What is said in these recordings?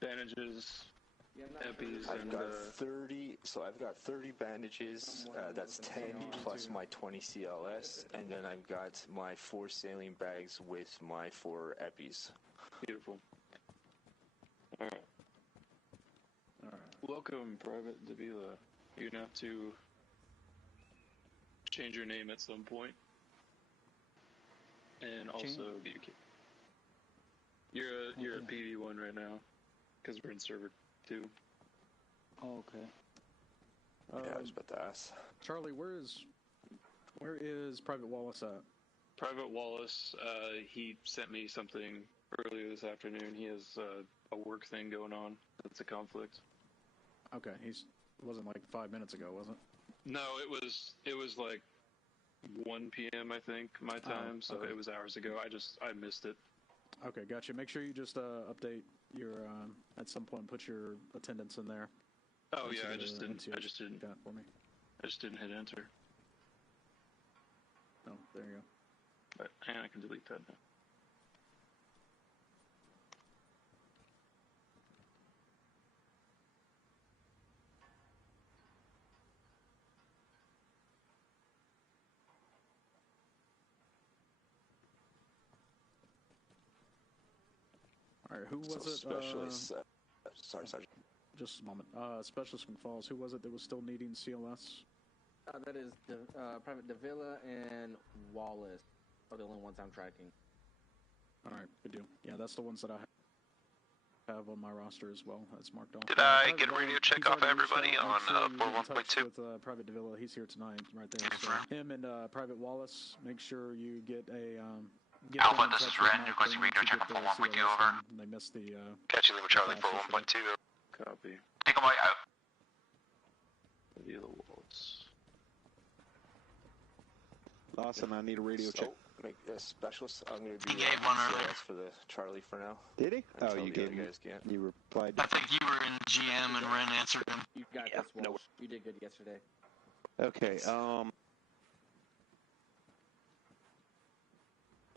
bandages, epis, I've and got 30. So I've got 30 bandages. That's 10 plus my 20 CLS, and then I've got my 4 saline bags with my 4 epis. Beautiful. All right. Welcome, Private Davila. You're gonna have to change your name at some point, and also get your kit. You're a PV1 right now, because we're in server 2. Oh, okay. Yeah, I was about to ask. Charlie, where is Private Wallace at? Private Wallace, he sent me something earlier this afternoon. He has a work thing going on. That's a conflict. Okay, wasn't like 5 minutes ago, was it? No, it was like 1 p.m. I think my time, so it was hours ago. I missed it. Okay, gotcha. Make sure you just update your at some point. Put your attendance in there. Oh yeah, I just didn't. That for me. I just didn't hit enter. Oh, there you go. But and I can delete that now. All right, who was it? Specialist. Sorry. Just a moment. Specialist from Falls. Who was it that was still needing CLS? That is Private Davila and Wallace are the only ones I'm tracking. All right, good deal. Yeah, that's the ones that I have on my roster as well. That's marked off. Did I get a radio check off everybody on 4.1.2? With Private Davila, he's here tonight, right there. So him and Private Wallace, make sure you get a. Alpha, this is Ren. Requesting radio check on 4.1.2, over. They missed the. Catch you, Lima Charlie, 4.1.2. Copy. Take them out. Davila Wallace. Lawson, I need a radio check. Make a specialist. I'm going to do gave one earlier. for the Charlie for now. Did he? Oh, you gave him. You replied. I think you were in GM and Ren answered him. You got this, Walsh. You did good yesterday. Okay.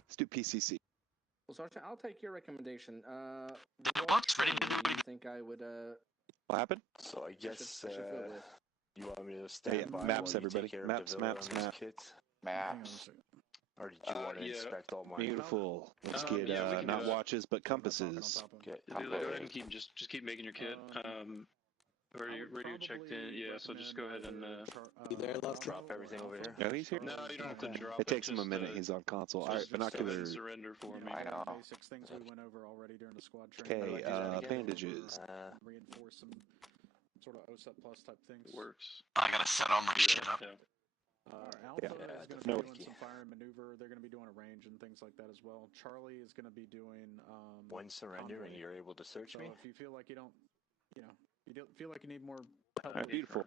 Let's do PCC. Well, Sergeant, I'll take your recommendation. What ready to do do you think I would? What happened? So I guess you want me to Hey, stand by maps, while you everybody. take care Maps, of Davila maps, on this maps. kit? Maps. Or did you want to inspect all my... Beautiful. Let's get yeah, we can not do that. watches, but compasses. Okay. Davila, go ahead and just keep making your kit. Radio checked in. Yeah, so just go ahead and. You there, love? Drop everything over here. No, he's here. No, you don't have to drop It takes him a just, minute. He's on console. All right, just go ahead binocular. and surrender for me. I know. Basic things we went over already during the squad training. Okay, bandages. Reinforce some sort of OSET plus type things. It works. I gotta set all my shit up. Yeah. Alpha is going to be No. doing some fire and maneuver. They're going to be doing a range and things like that as well. Charlie is going to be doing One surrender and convoy. you're able to search So me? if you feel like you don't feel like you need more help All right, with beautiful.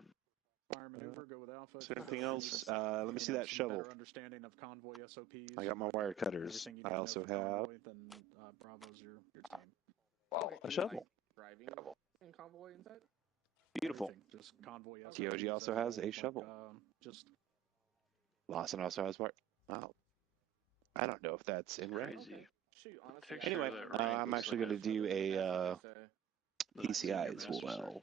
fire and maneuver, go with Alpha. Is there anything else? Let me see that shovel. Better understanding of convoy SOPs. I got my wire cutters. everything you I need to know also for have convoy, then Bravo's your team. a shovel. Driving in convoy and that. Beautiful. Everything, just convoy SOPs. TOG also has a like, shovel. Just Lawson also has part. Wow. I don't know if that's in red. Crazy. Shoot, honestly. Picture Anyway, that rank I'm looks actually like going to do a PCI as well.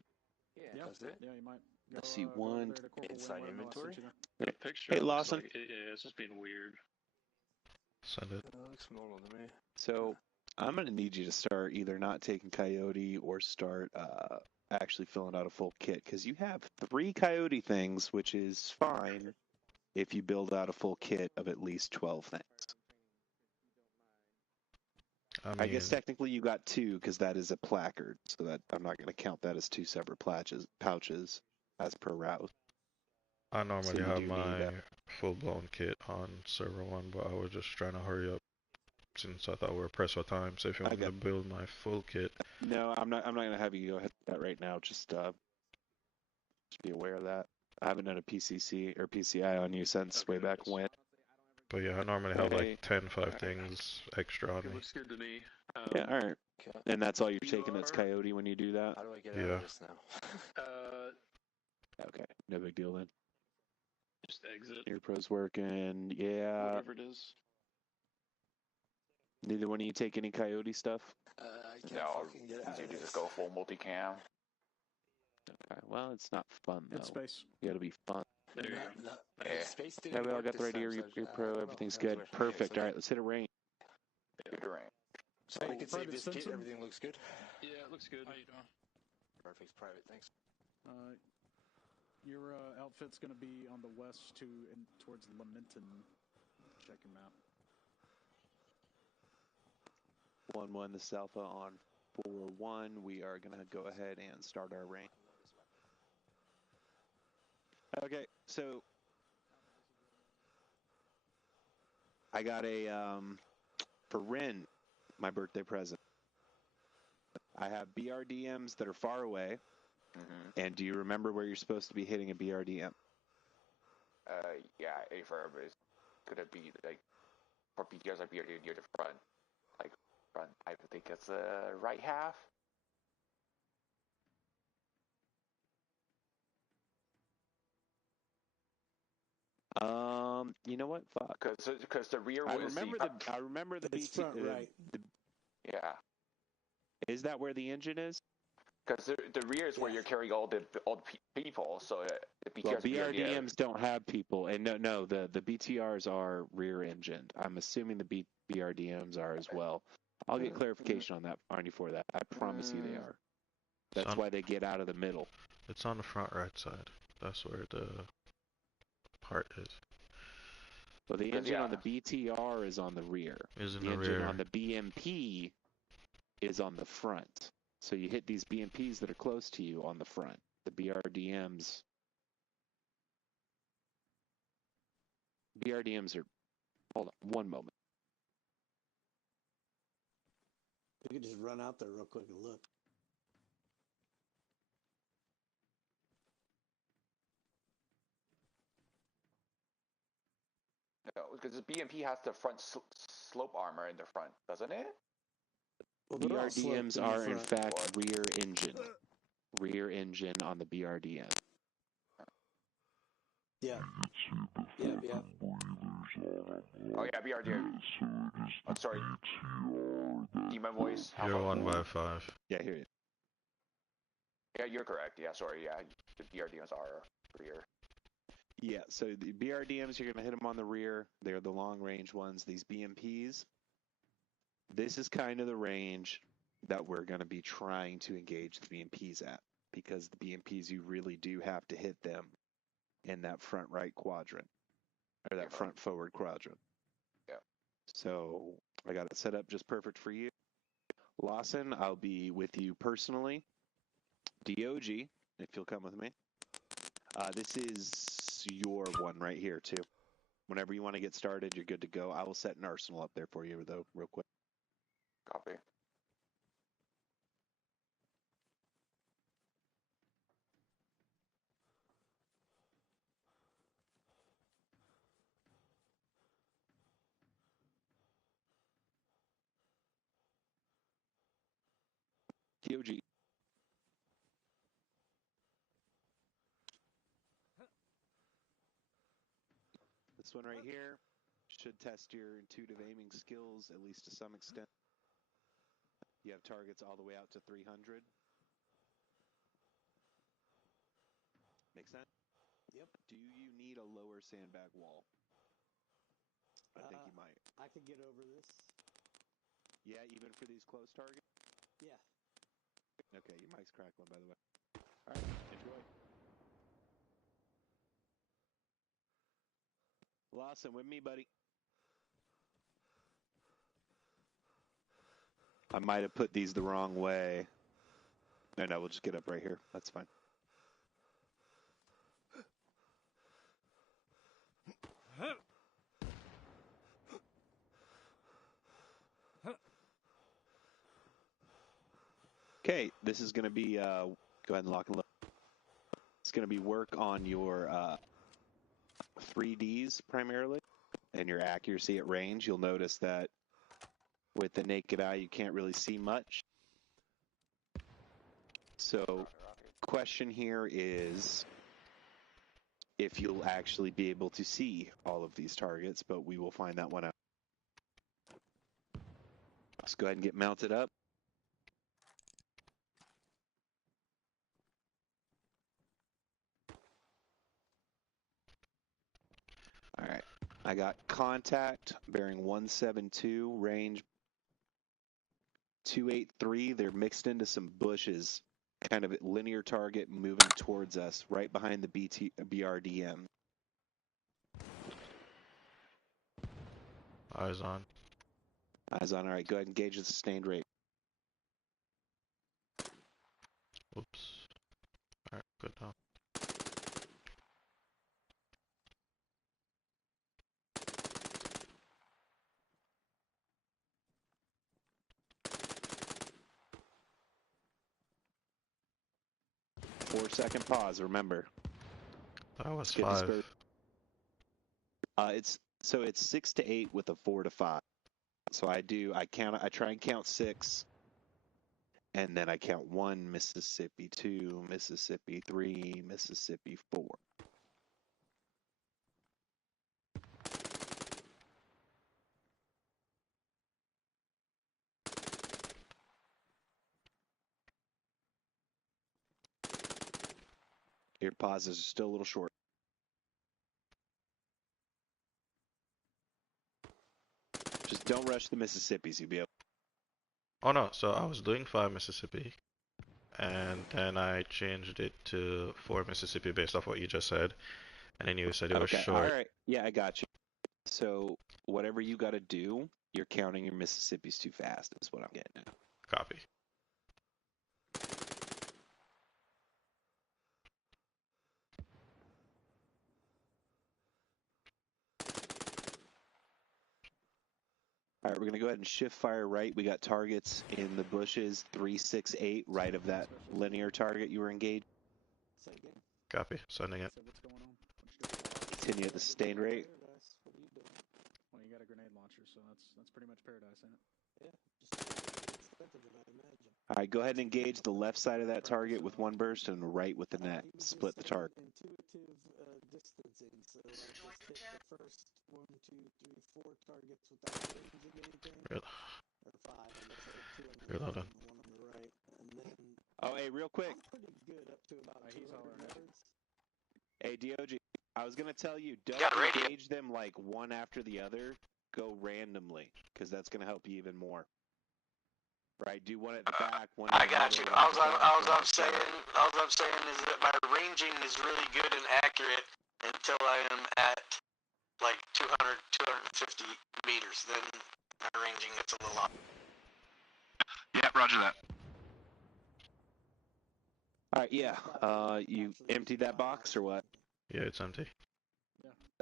Yeah. That's it? Yeah, you might. Let's see, one inside inventory? The picture Hey, looks Lawson. like it's just being weird. Send it. That looks normal to me. So I'm going to need you to start either not taking Coyote or start actually filling out a full kit, because you have 3 Coyote things, which is fine if you build out a full kit of at least 12 things. I guess technically you got 2 because that is a placard, so that I'm not going to count that as 2 separate pouches as per route. I normally So you have do my need full-blown kit on server 1, but I was just trying to hurry up since I thought we were pressed for time. So if you want me to build my full kit, No, I'm not going to have you go ahead with that right now. Just be aware of that. I haven't done a PCC or PCI on you since way back when. but yeah, I normally have like 5 things extra on It me. looks good to me. Yeah, all right. Okay. And that's all you're You taking as are- Coyote when you do that? How do I get out Yeah. of this now? Okay, no big deal then. Just exit. Your pro's working. Yeah. Whatever it is. Neither one of you take any coyote stuff? I can't No, fucking get out you of just this. go full multicam. Okay, well, it's not fun, though. It's space. You gotta be fun. There you No, go. Yeah. Space didn't Yeah, we all work got this the right time, ear. so You're I don't pro. know. Everything's That was good. weird. Perfect. Okay, All right, let's hit a range. Good range. So Hey, we can save Private this kit. Stinson? Everything looks good. Yeah, it looks good. How you doing? Perfect. Private. Thanks. Your outfit's going to be on the west towards Lamenton. Check your map. 1-1, this is Alpha on 4-1. We are gonna go ahead and start our range. Okay, so I got a for Rin, my birthday present. I have BRDMs that are far away. And do you remember where you're supposed to be hitting a BRDM? Yeah, A verb is gonna be like for BTRs like near the front, like front. I think it's the right half. You know what? Fuck. Because the rear I was remember the It's BT. front right. yeah. Is that where the engine is? Because the rear is where you're carrying all the people, so the Well, BTRs BRDMs don't have people, and no, the BTRs are rear engined. I'm assuming the BRDMs are as well. I'll get clarification on that for that. I promise you they are. That's why they get out of the middle. It's on the front right side. That's where the part is. Well, the engine on the BTR is on the rear. Is in the the engine rear. on the BMP is on the front. So you hit these BMPs that are close to you on the front. The BRDMs are... Hold on, one moment. You could just run out there real quick and look. No, because the BMP has the front slope armor in the front, doesn't it? Well, BRDMs are in fact rear engine. Rear engine on the BRDM. Yeah. Yeah. Oh yeah, BRDM. I'm sorry. Demon voice. You're 1x5. Yeah, I hear you. Yeah, you're correct. Yeah, sorry. Yeah, the BRDMs are rear. Yeah, so the BRDMs, you're going to hit them on the rear. They're the long-range ones. These BMPs, this is kind of the range that we're going to be trying to engage the BMPs at, because the BMPs, you really do have to hit them in that front right quadrant, or that front forward quadrant. Yeah. So I got it set up just perfect for you. Lawson, I'll be with you personally. DOG, if you'll come with me. This is your one right here, too. Whenever you want to get started, you're good to go. I will set an arsenal up there for you, though, real quick. Copy. DOG. This one right here should test your intuitive aiming skills, at least to some extent. You have targets all the way out to 300. Make sense? Yep. Do you need a lower sandbag wall? I think you might. I could get over this. Yeah, even for these close targets? Yeah. Okay, your mic's crackling, by the way. All right, enjoy. Lawson, with me, buddy. I might have put these the wrong way. No, we'll just get up right here. That's fine. Okay, this is going to be, go ahead and lock and load. It's going to be work on your 3Ds primarily and your accuracy at range. You'll notice that with the naked eye, you can't really see much. So, question here is if you'll actually be able to see all of these targets, but we will find that one out. Let's go ahead and get mounted up. All right. I got contact bearing 172, range 283. They're mixed into some bushes, kind of a linear target moving towards us, right behind the BRDM. Eyes on. Eyes on. All right, go ahead and gauge the sustained rate. Oops. Alright, good now. Four-second pause, remember. That was Let's get 5. It's 6 to 8 with a 4 to 5. So I try and count 6, and then I count 1, Mississippi 2, Mississippi 3, Mississippi 4. Your pauses are still a little short. Just don't rush the Mississippis, you'll be able. Oh no, so I was doing 5 Mississippi, and then I changed it to 4 Mississippi based off what you just said, and then you said it was short. All right. Yeah, I got you. So whatever you got to do, you're counting your Mississippis too fast, is what I'm getting at. Copy. All right, we're going to go ahead and shift fire right. We got targets in the bushes, 368, right of that linear target you were engaged. Copy. Sending it. So what's going on? What'd you do? Continue at the sustained rate. What are you doing? Well, you got a grenade launcher, so that's pretty much paradise, ain't it? Yeah, just expensive than I imagine. All right, go ahead and engage the left side of that target with one burst and right with the net. He was Split the just saying target. intuitive distancing, so like just hit the first 1, 2, 3, 4 targets without changing anything. Good. Or 5, I guess I had 2 on the Good, left hold on. and 1 on the right. And then Oh, hey, real quick. pretty good up to about He's 200 hollering at you. yards. Hey, DOG, I was going to tell you, don't Got radio. engage them like one after the other. Go randomly, because that's going to help you even more. Right? Do one at the back, one I at the got middle, you. one at the back, All one at I'm the saying, front. all I'm saying is that my ranging is really good and accurate until I am at like 200, 250 meters. Then my ranging gets a little off. Yeah, roger that. All right, yeah. You emptied that box or what? Yeah, it's empty.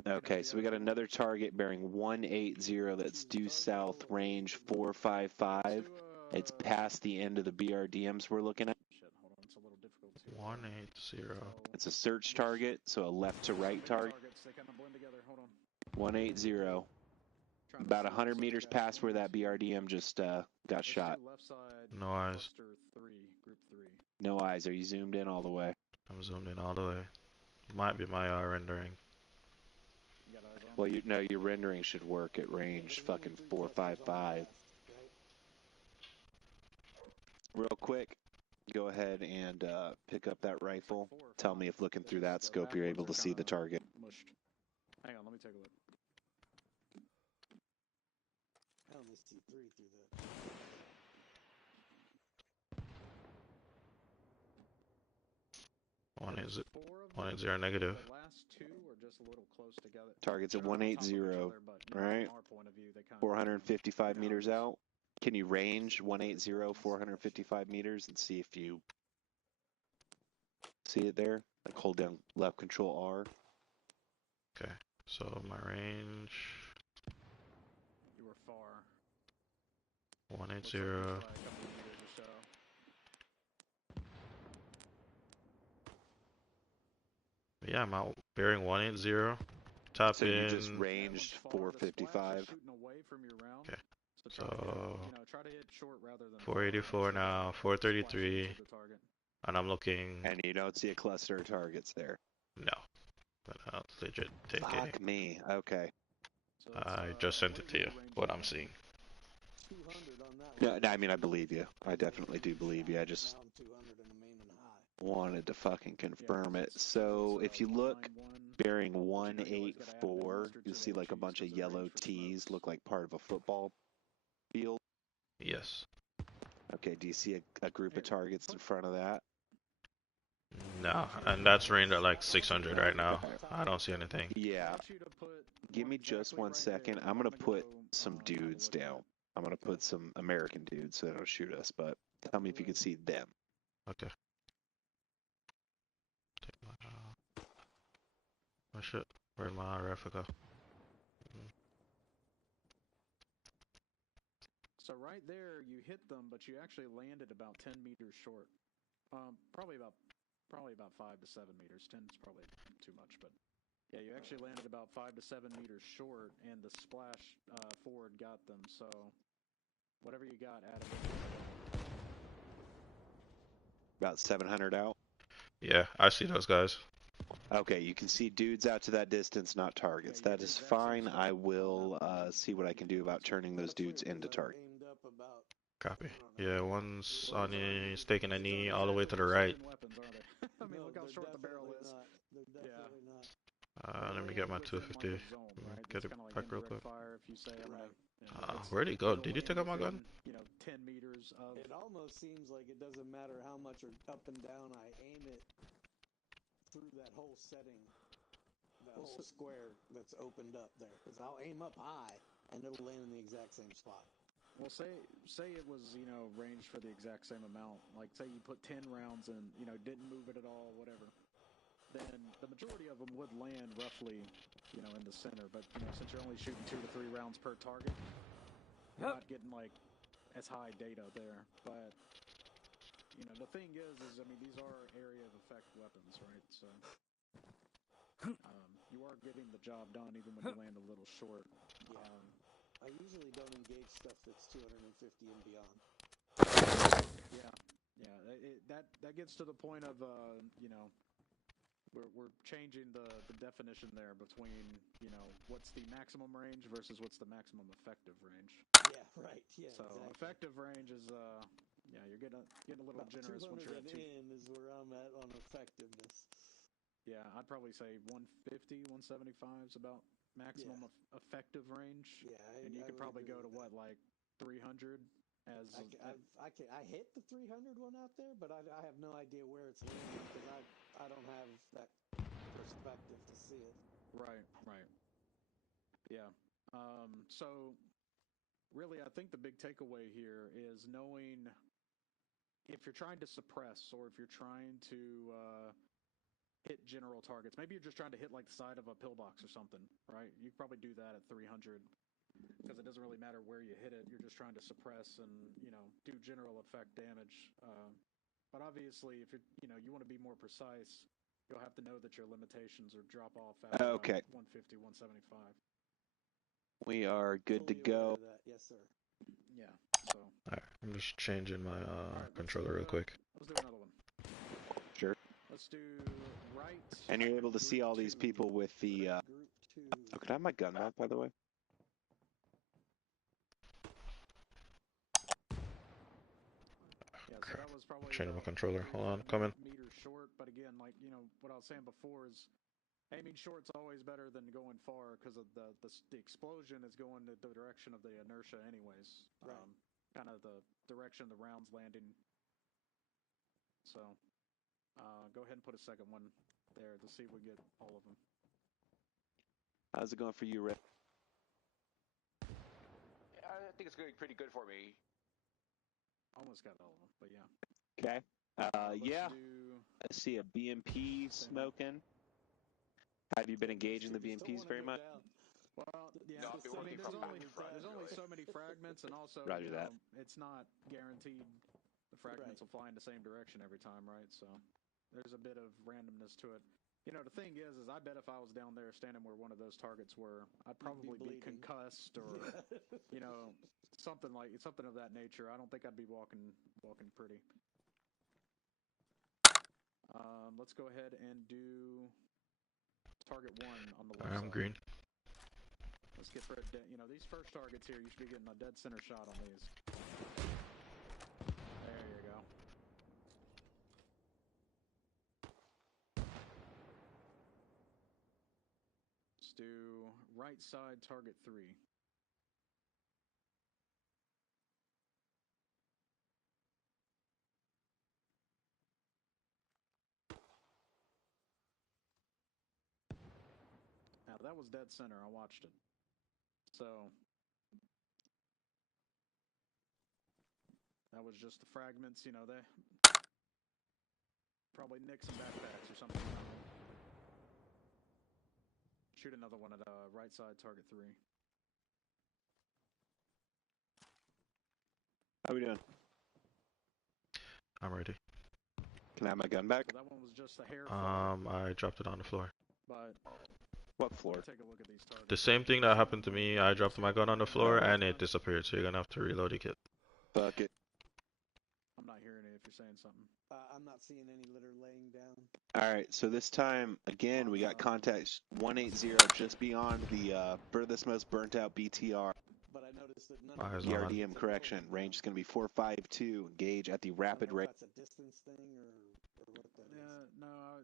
Okay, so we got another target bearing 180 that's due south, range 455. It's past the end of the BRDMs we're looking at. Shit, hold on, it's a little difficult to. 180. It's a search target, so a left to right target. Targets, they kind of blend together. Hold on. 180. Trying to About see 100 what's meters up, guys. past where that BRDM just got Let's shot. do left side, No eyes. cluster 3, group 3. No eyes. Are you zoomed in all the way? I'm zoomed in all the way. Might be my rendering. You got eyes on? Well, your rendering should work at range fucking 455. Real quick, go ahead and pick up that rifle. Tell me if looking through that scope you're able to see the target. Mushed. Hang on, let me take a look. I only see 3 through the. 180 negative. The last 2 are just a little close together. Target's at They're not on top of each 180, other, but, you know, right? from our point of view, they kind of 455 Yeah, meters it's- out. Can you range 180, 455 meters and see if you see it there? Like hold down left control R. Okay, so my range You were far. 180. Looks like it was like a couple of meters or so. Yeah, I'm out bearing 180. Top So in. you just ranged That one's far. The splats are 455. shooting away from your round. Okay. So try to hit, So you know, try to hit short rather than 484 now, 433, the target. and I'm looking. And you don't see a cluster of targets there. No, but I'll legit take a. Fuck me. Okay. So it's, I just sent it to you. range What on I'm seeing. 200 on that No, I mean, I believe you. I definitely do believe you. I just Down 200 in the main and high. wanted to fucking confirm it. So if you look bearing 184, you'll see like a bunch of yellow T's look like part of a football field. Yes. Okay, do you see a group of targets in front of that? No, and that's range at like 600 right now. I don't see anything. Yeah. Give me just 1 second. I'm going to put some dudes down. I'm going to put some American dudes so they don't shoot us, but tell me if you can see them. Okay. Oh shit, where'd my rifle go? So right there, you hit them, but you actually landed about 10 meters short. Probably about 5 to 7 meters. 10 is probably too much, but yeah, you actually landed about 5 to 7 meters short, and the splash forward got them. So whatever you got, add it. About 700 out? Yeah, I see those guys. Okay, you can see dudes out to that distance, not targets. That is fine. I will see what I can do about turning those dudes into targets. Copy. Yeah, one's on he's taking a knee all the way to the right. I mean, look how short the barrel is. Let me get my 250. Get it Like back real quick. fire if you say I'm Where'd he go? Did he take out my gun? 10 meters of. It almost seems like it doesn't matter how much or up and down I aim it through that whole setting, that whole square that's opened up there. Because I'll aim up high and it'll land in the exact same spot. Well, say it was, ranged for the exact same amount. Like, say you put 10 rounds and, didn't move it at all, whatever. Then the majority of them would land roughly, in the center. But, since you're only shooting 2 to 3 rounds per target, you're not getting, like, as high data there. But, the thing is, I mean, these are area of effect weapons, right? So, you are getting the job done even when you land a little short. I usually don't engage stuff that's 250 and beyond. Yeah. That gets to the point of we're changing the definition there between what's the maximum range versus what's the maximum effective range. Yeah, right. Yeah. So exactly. effective range is you're getting a little About generous once you're at 2. is where I'm at on effectiveness. Yeah, I'd probably say 150, 175 is about maximum effective range. Yeah, and you could probably go to what, like 300 as I hit the 300 one out there, but I have no idea where it's landing because I don't have that perspective to see it. Right. Yeah. So really, I think the big takeaway here is knowing if you're trying to suppress or if you're trying to hit general targets. Maybe you're just trying to hit like the side of a pillbox or something, right? You could probably do that at 300 because it doesn't really matter where you hit it. You're just trying to suppress and, do general effect damage. But obviously, if you want to be more precise, you'll have to know that your limitations are drop off at 150, 175. We are good to go. Yes, sir. Yeah. So. Alright, I'm just changing my controller real quick. Let's do another one. Sure. Let's do right. And you're able to see all these people with the. Oh, could I have my gun back, by the way? Yeah, so that was probably changing my controller. Hold on, coming. Meters short, but again, like what I was saying before is aiming short's always better than going far because of the explosion is going the direction of the inertia, anyways. Right. Kind of the direction the round's landing. So. Go ahead and put a second one there to see if we get all of them. How's it going for you, Rick? I think it's going pretty good for me. Almost got all of them, but yeah. Okay. Yeah. Do... I see a BMP smoking. Have you been engaging the BMPs very much? Well, yeah. No, I mean, there's only so many fragments, and also Roger that. It's not guaranteed the fragments will fly in the same direction every time, right? So there's a bit of randomness to it. The thing is I bet if I was down there standing where one of those targets were, I'd probably be concussed or, something of that nature. I don't think I'd be walking pretty. Let's go ahead and do target 1 on the left side. I'm green. Let's get for these first targets here, you should be getting a dead center shot on these. do right side target 3. Now that was dead center. I watched it. So that was just the fragments. You know, they probably nick some backpacks or something. Shoot another one at right side target 3. How we doing? I'm ready. Can I have my gun back? So that one was just a hair far, I dropped it on the floor. but What floor? take a look at these targets. The same thing that happened to me. I dropped my gun on the floor and it disappeared. So you're gonna have to reload your kit. Fuck it. I'm not hearing it if you're saying something. I'm not seeing any litter laying down. All right, so this time again we got contacts 180 just beyond the furthest most burnt out BTR. But I noticed that none Eyes of on. PRDM correction. Range is going to be 452. Engage at the rapid rate. That's a distance thing or what that is. Yeah, no, I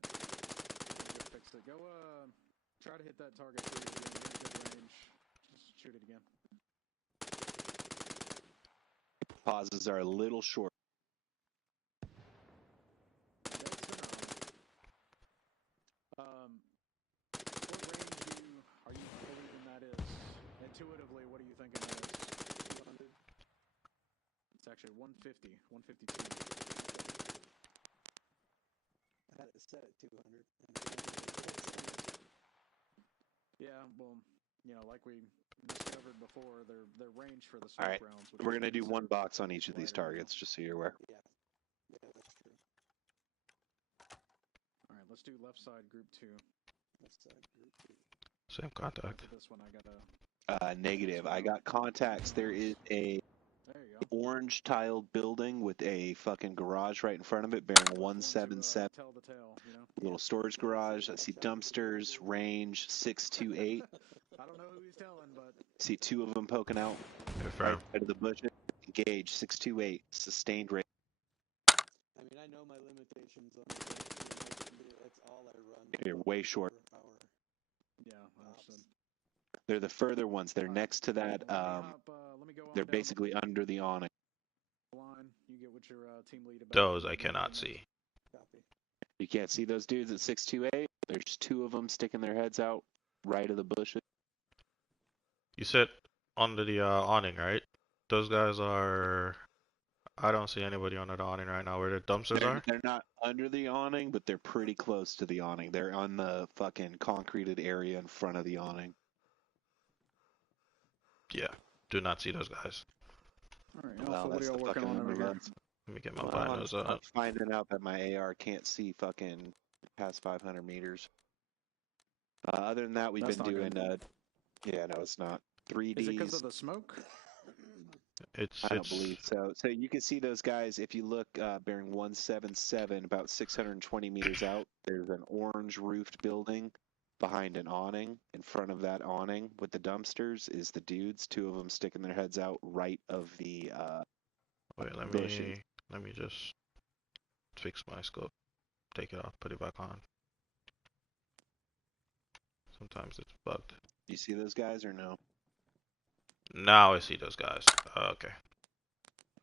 just fixed it. Go, try to hit that target 3 again. Get a good range. Just shoot it again. Pauses are a little short. What range are you believing that is? Intuitively, what are you thinking that is? 200? It's actually 150, 152. I had it set at 200. Yeah, well, you know, like we discovered before, their range for the All smoke right, rounds. we're going to do one box on each of these targets, just so you're aware. Yeah, that's true. All right, let's do left side group 2. Left side group 2. Same contact. For this one, I got a... Negative. I got contacts. There is a There you go. orange tiled building with a fucking garage right in front of it bearing 177. Tell the tale, you know? Little storage garage. I see dumpsters. Range 628. I don't know who he's telling, but... See 2 of them poking out Confirm. right of the bushes. Engage 628. Sustained rate. I mean, I know my limitations on it. That's all I run. You're way short. Yeah, understood. They're the further ones. They're next to that. Let me go on They're down basically under the awning. the line. You get what your team lead about. Those I cannot see. Copy. You can't see those dudes at 628. There's 2 of them sticking their heads out right of the bushes. You sit under the awning, right? Those guys are... I don't see anybody under the awning right now. Where the dumpsters are? They're not under the awning, but they're pretty close to the awning. They're on the fucking concreted area in front of the awning. Yeah. Do not see those guys. All right, Well, Alpha, what are that's y'all the working fucking on over here? numbers. Let me get my Well, binos I'm up. finding out that my AR can't see fucking past 500 meters. Other than that, we've That's been not doing. good. Yeah, no, it's not. 3Ds. Is it because of the smoke? I don't believe so. So you can see those guys if you look bearing 177, about 620 meters out. There's an orange roofed building behind an awning. In front of that awning with the dumpsters is the dudes. 2 of them sticking their heads out right of the Wait, let bushes. me just fix my scope. Take it off, put it back on. Sometimes it's bugged. You see those guys or no? Now I see those guys. Okay.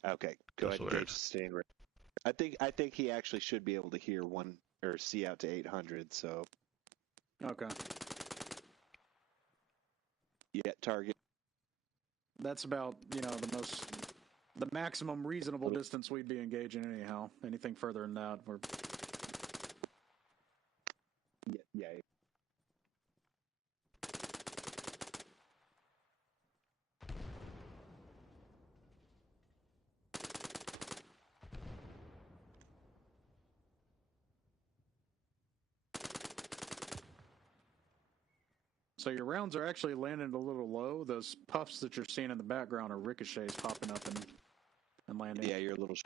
Okay, go That's ahead and weird. gauge the sustain rate. I think he actually should be able to hear one or see out to 800. So Okay. yeah, target. That's about, the maximum reasonable distance we'd be engaging anyhow. Anything further than that, we're... Yeah. So your rounds are actually landing a little low. Those puffs that you're seeing in the background are ricochets popping up and landing. Yeah, you're a little...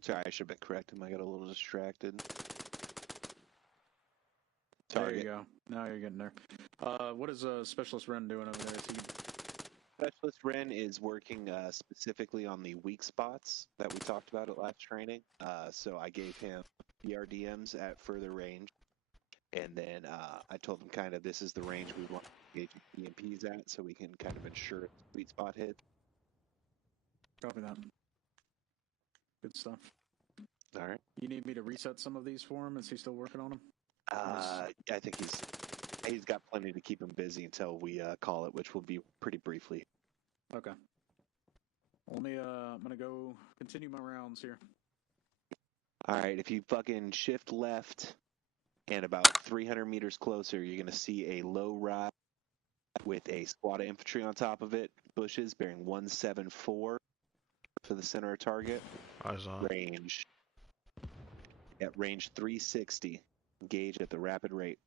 Sorry, I should have been corrected. I got a little distracted. Target. There you go. Now you're getting there. What is Specialist Ren doing over there? Is he... Specialist Ren is working specifically on the weak spots that we talked about at last training. So I gave him PRDMs at further range. And then I told them kind of this is the range we want to engage EMPs at, so we can kind of ensure sweet spot hit. Copy that. Good stuff. All right. You need me to reset some of these for him? Is he still working on them? I think he's got plenty to keep him busy until we call it, which will be pretty briefly. Okay. Let me. I'm gonna go continue my rounds here. All right. If you fucking shift left and about 300 meters closer, you're gonna see a low ride with a squad of infantry on top of it. Bushes bearing 174 for the center of target. Eyes on. Range. At range 360. Engage at the rapid rate.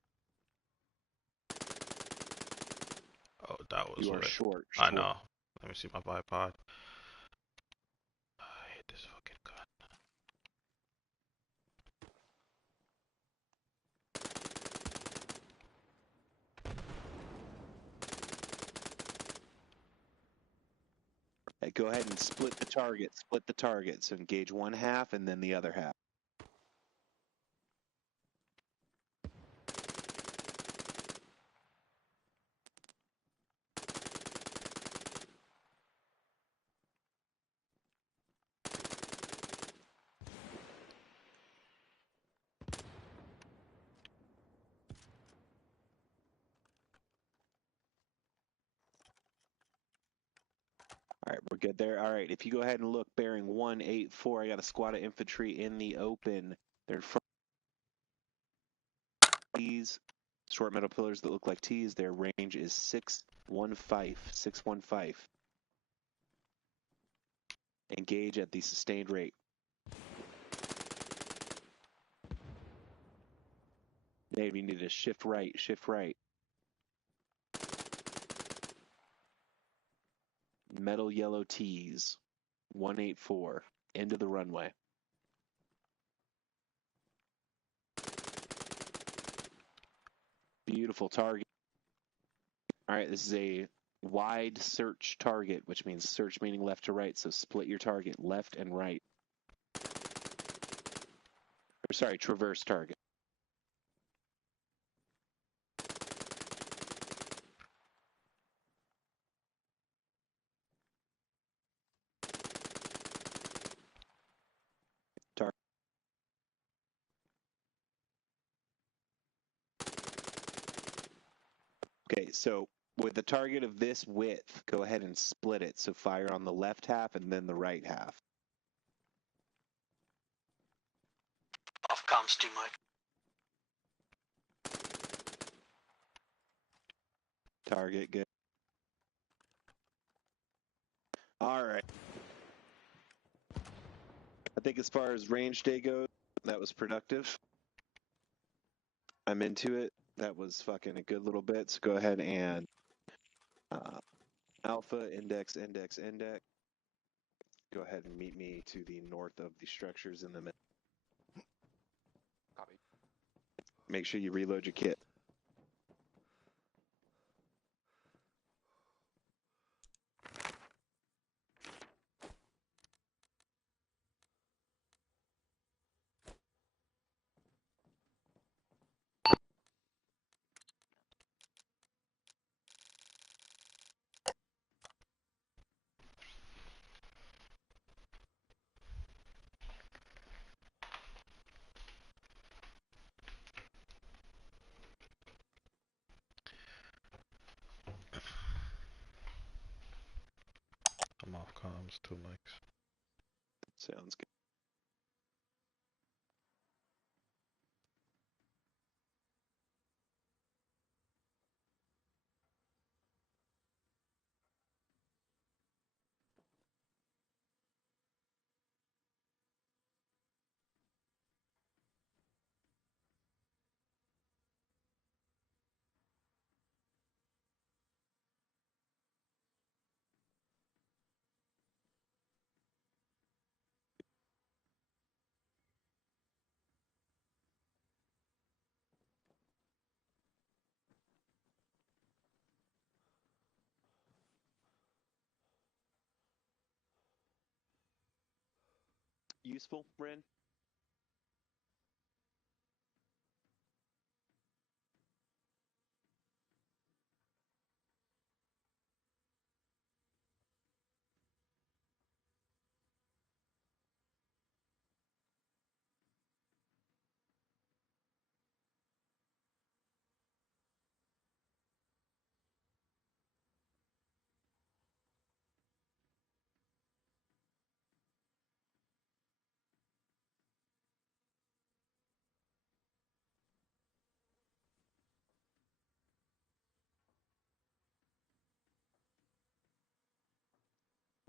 Oh, that was You are lit. short. I know. Let me see my bipod. I hate this fucking gun. Go ahead and split the target. Split the target. So engage one half and then the other half. All right, we're good there. All right, if you go ahead and look, bearing 184, I got a squad of infantry in the open. They're in front of T's, short metal pillars that look like T's. Their range is 615. 615. Engage at the sustained rate. Dave, you need to shift right, shift right. Metal yellow T's, 184, into the runway. Beautiful target. All right, this is a wide search target, which means search meaning left to right, so split your target left and right. Or sorry, traverse target. Okay, so with the target of this width, go ahead and split it. So fire on the left half and then the right half. Off comms too much. Target, good. All right. I think as far as range day goes, that was productive. I'm into it. That was fucking a good little bit. So go ahead and alpha, index, index, index. Go ahead and meet me to the north of the structures in the middle. Copy. Make sure you reload your kit. I'm off comms, 2 mics. Sounds good. Useful, Ren?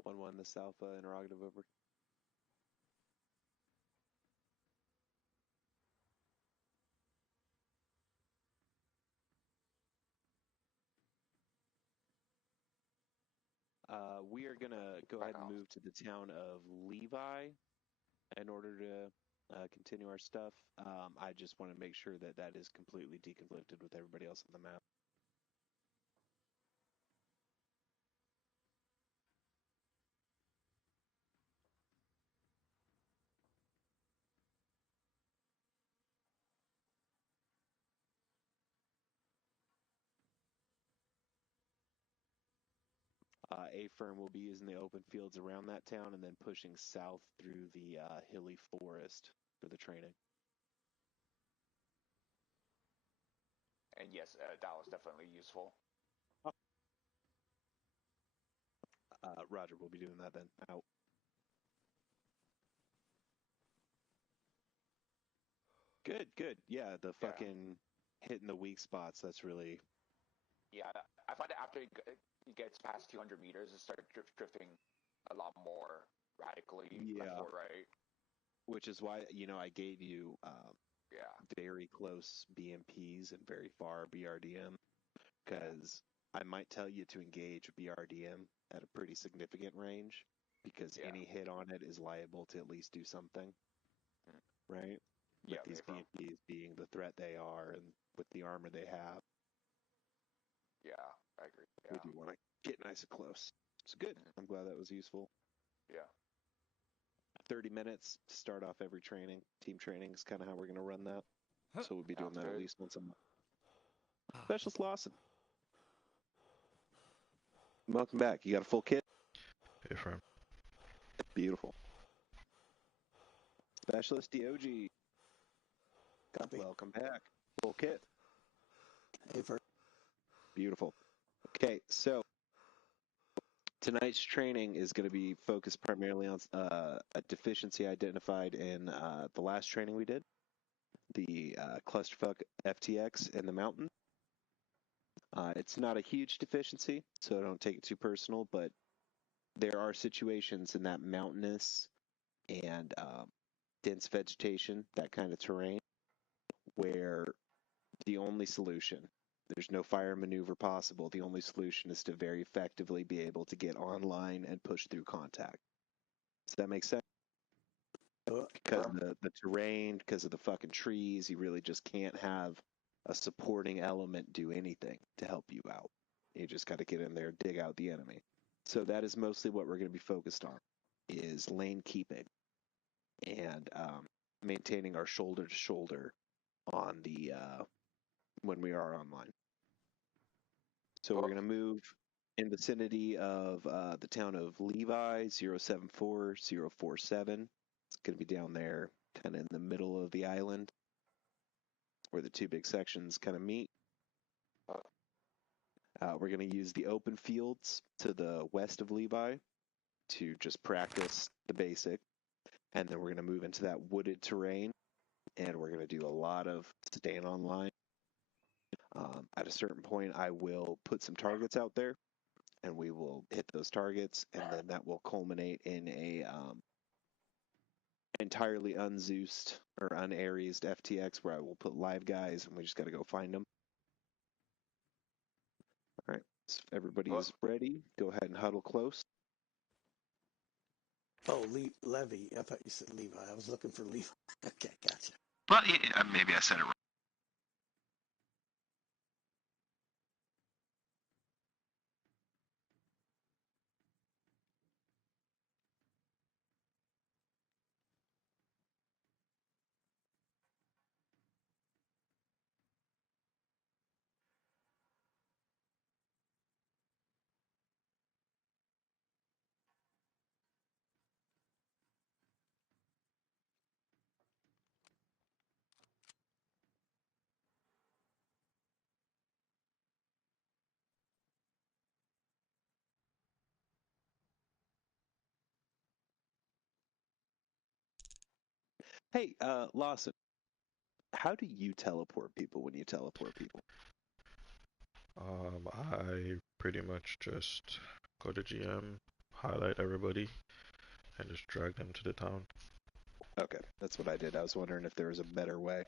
1-1 this alpha interrogative over. We are going to go ahead and move to the town of Levi in order to continue our stuff. I just want to make sure that that is completely deconflicted with everybody else on the map. A-Firm will be using the open fields around that town and then pushing south through the hilly forest for the training. And yes, that was definitely useful. Roger, we'll be doing that then. Out. Good, good. Yeah, the fucking hitting the weak spots, that's really... Yeah, I find that after it gets past 200 meters, it starts drifting a lot more radically left or right. Which is why, I gave you very close BMPs and very far BRDM, because I might tell you to engage BRDM at a pretty significant range, because any hit on it is liable to at least do something, right? With these BMPs being the threat they are and with the armor they have. Yeah, I agree. We do want to get nice and close. It's good. I'm glad that was useful. Yeah. 30 minutes to start off every training. Team training is kind of how we're going to run that. So we'll be doing that at least once a month. Specialist Lawson. Welcome back. You got a full kit? Hey, friend. Beautiful. Specialist DOG. Copy. Welcome back. Full kit. Hey, first. Beautiful. Okay, so tonight's training is going to be focused primarily on a deficiency identified in the last training we did, the clusterfuck FTX in the mountain. It's not a huge deficiency, so don't take it too personal, but there are situations in that mountainous and dense vegetation, that kind of terrain, where the only solution, there's no fire maneuver possible, the only solution is to very effectively be able to get online and push through contact. Does that make sense? Because of the terrain, because of the fucking trees, you really just can't have a supporting element do anything to help you out. You just got to get in there and dig out the enemy. So that is mostly what we're going to be focused on, is lane keeping and maintaining our shoulder to shoulder on the when we are online. So we're going to move in vicinity of the town of Levi, 074047. It's going to be down there, kind of in the middle of the island, where the two big sections kind of meet. We're going to use the open fields to the west of Levi to just practice the basic. And then we're going to move into that wooded terrain, and we're going to do a lot of staying online. At a certain point, I will put some targets out there, and we will hit those targets, and then that will culminate in a entirely unzeused or unareased FTX where I will put live guys, and we just got to go find them. All right, so if everybody is ready, go ahead and huddle close. Oh, Levy. I thought you said Levi. I was looking for Levi. Okay, gotcha. Well, yeah, maybe I said it wrong. Hey, Lawson, how do you teleport people when you teleport people? I pretty much just go to GM, highlight everybody and just drag them to the town. Okay, that's what I did. I was wondering if there was a better way.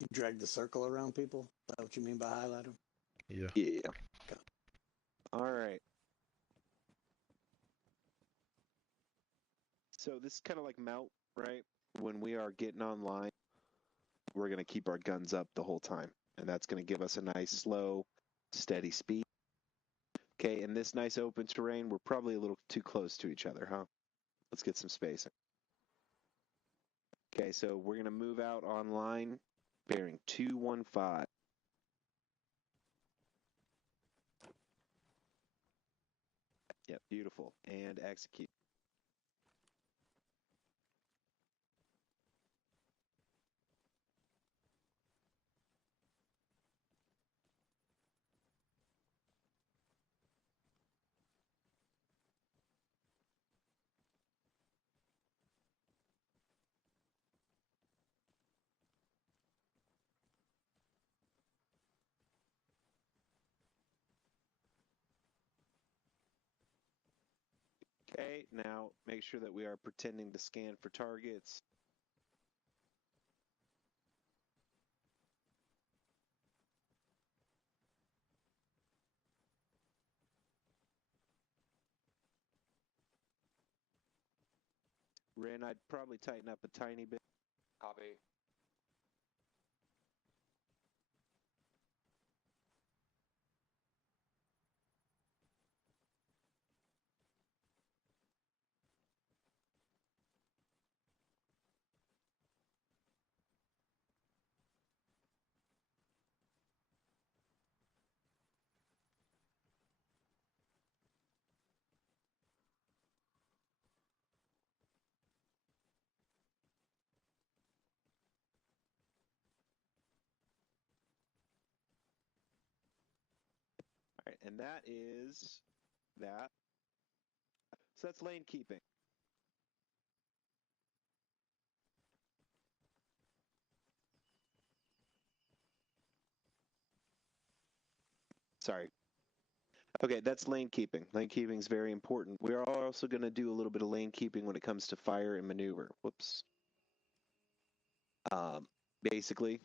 You drag the circle around people? Is that what you mean by highlight them? Yeah. Yeah. Okay. All right. So this is kind of like mount, right? When we are getting online, we're going to keep our guns up the whole time. And that's going to give us a nice, slow, steady speed. Okay, in this nice open terrain, we're probably a little too close to each other, huh? Let's get some spacing. Okay, so we're going to move out online, bearing 215. Yep, beautiful. And execute. Okay, now make sure that we are pretending to scan for targets. Ren, I'd probably tighten up a tiny bit. Copy. All right, and that is that. So that's lane keeping. Sorry. Okay, that's lane keeping. Lane keeping is very important. We are also going to do a little bit of lane keeping when it comes to fire and maneuver. Whoops. Basically,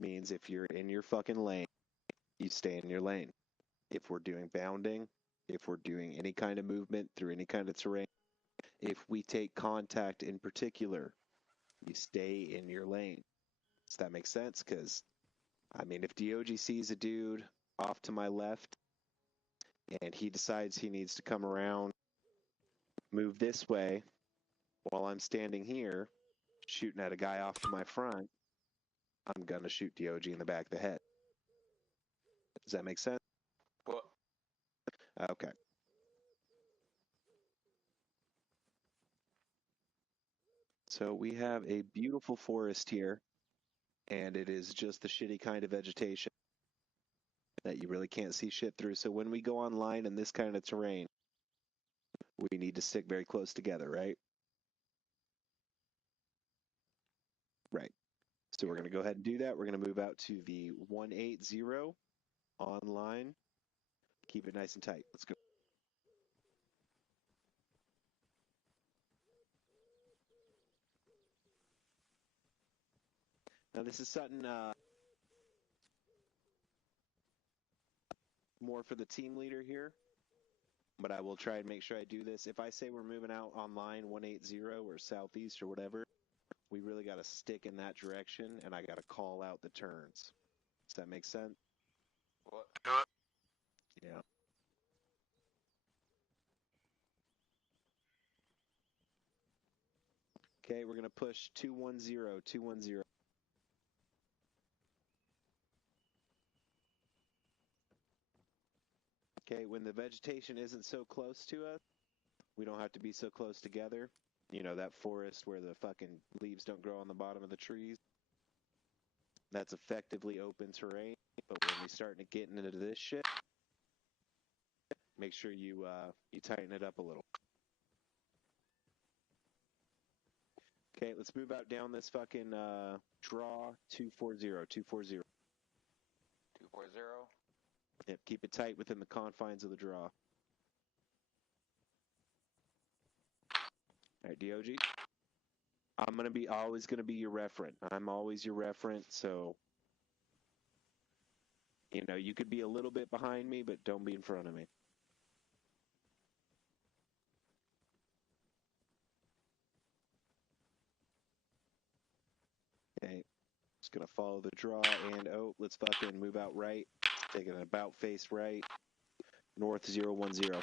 means if you're in your fucking lane, you stay in your lane. If we're doing bounding, if we're doing any kind of movement through any kind of terrain, if we take contact in particular, you stay in your lane. Does that make sense? Because, I mean, if DOG sees a dude off to my left and he decides he needs to come around, move this way while I'm standing here shooting at a guy off to my front, I'm going to shoot DOG in the back of the head. Does that make sense? Well, Okay. So we have a beautiful forest here, and it is just the shitty kind of vegetation that you really can't see shit through. So when we go online in this kind of terrain, we need to stick very close together, right? Right. So we're going to go ahead and do that. We're going to move out to the 180 online. Keep it nice and tight. Let's go. Now this is something more for the team leader here, but I will try and make sure I do this. If I say we're moving out online 180 or southeast or whatever, we really got to stick in that direction, and I got to call out the turns. Does that make sense? what? Yeah. Okay, we're going to push 210, 210. Okay, when the vegetation isn't so close to us, we don't have to be so close together. You know, that forest where the fucking leaves don't grow on the bottom of the trees. That's effectively open terrain. But when we start getting into this shit, make sure you tighten it up a little. Okay, let's move out down this fucking draw 240, 240. 240. Yep, keep it tight within the confines of the draw. All right, DOG. I'm always gonna be your referent. I'm always your referent, so you could be a little bit behind me, but don't be in front of me. Okay, just gonna follow the draw and let's fucking move out right. Taking an about face right. North 010.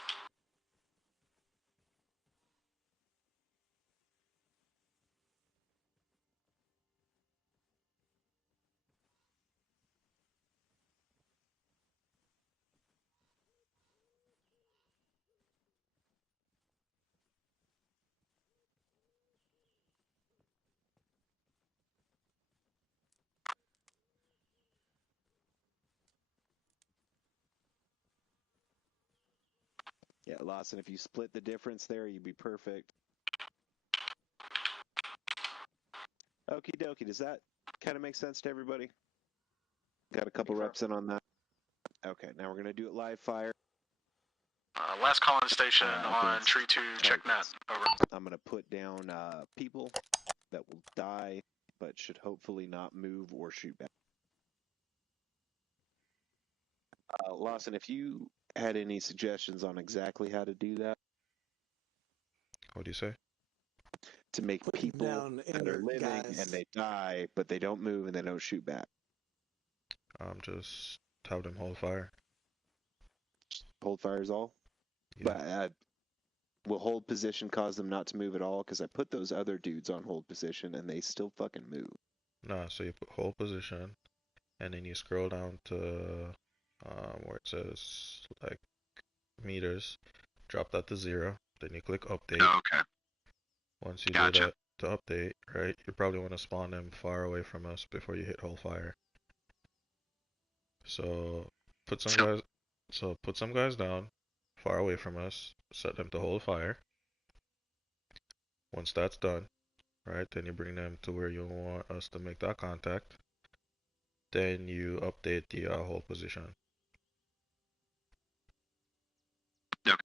Yeah, Lawson, if you split the difference there, you'd be perfect. Okie dokie. Does that kind of make sense to everybody? Got a couple reps in on that. Okay, now we're going to do it live fire. Last call in station on tree 2, check net. Over. I'm going to put down people that will die, but should hopefully not move or shoot back. Lawson, if you had any suggestions on exactly how to do that. What do you say? To make people that are living and they die, but they don't move and they don't shoot back. Just have them hold fire. Hold fire is all? Yeah. But will hold position cause them not to move at all? Because I put those other dudes on hold position and they still fucking move. No, so you put hold position, and then you scroll down to where it says like meters, drop that to 0, then you click update. Oh, okay. Once you do that to update, right, you probably want to spawn them far away from us before you hit hold fire. So put some guys down far away from us, set them to hold fire. Once that's done, right, then you bring them to where you want us to make that contact. Then you update the hold position. Okay.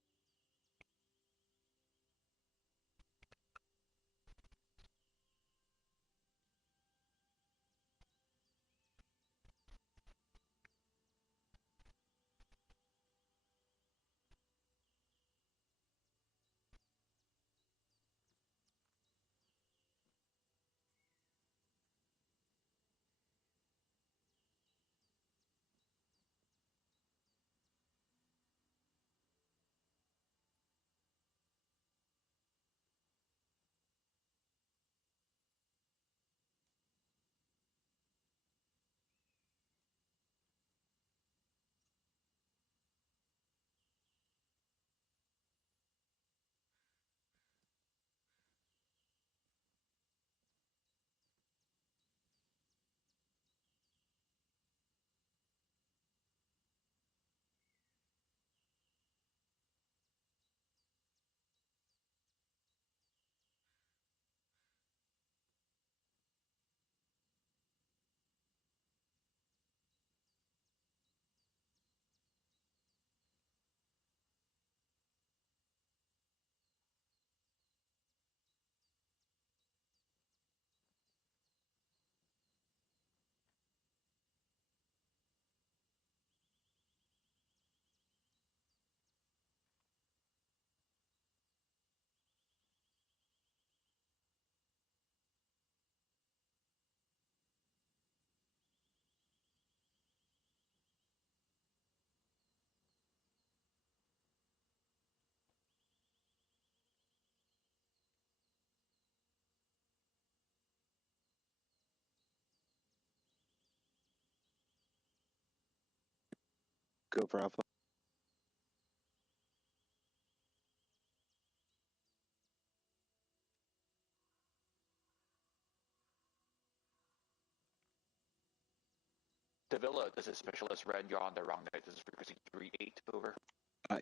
Go for Alpha. The Villa, this is Specialist Red. You're on the wrong night. This is frequency 38. Over.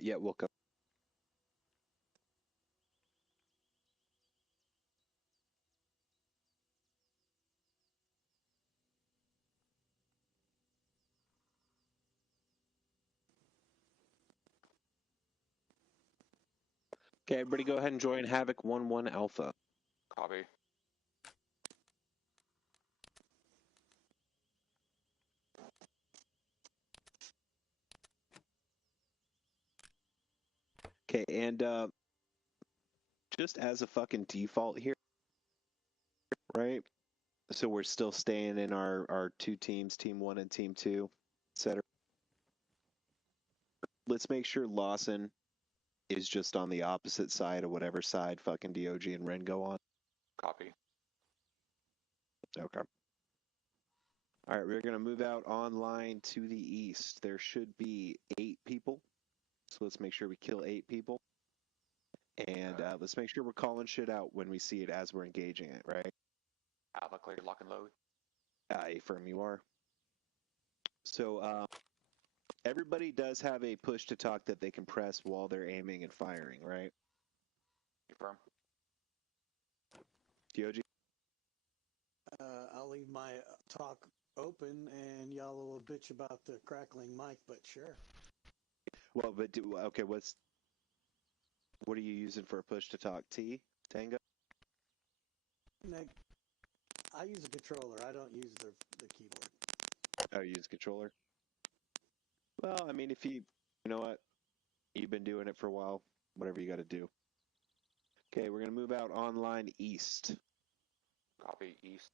Yeah, we'll come. Okay, everybody go ahead and join Havoc 1-1 Alpha. Copy. Okay, and just as a fucking default here, right? So we're still staying in our two teams, Team 1 and Team 2, etc. Let's make sure Lawson is just on the opposite side of whatever side fucking DOG and Ren go on. Copy. Okay. All right, we're going to move out online to the east. There should be 8 people. So let's make sure we kill 8 people. And let's make sure we're calling shit out when we see it as we're engaging it, right? Alpha clear, lock and load. Affirm you are. So everybody does have a push to talk that they can press while they're aiming and firing, right? Confirm. DOG? I'll leave my talk open, and y'all will bitch about the crackling mic, but sure. Well, but okay, what are you using for a push to talk? T? Tango? I use a controller. I don't use the keyboard. Oh, you use controller? Well, I mean, if you know what? You've been doing it for a while. Whatever you got to do. Okay, we're going to move out online east. Copy, east.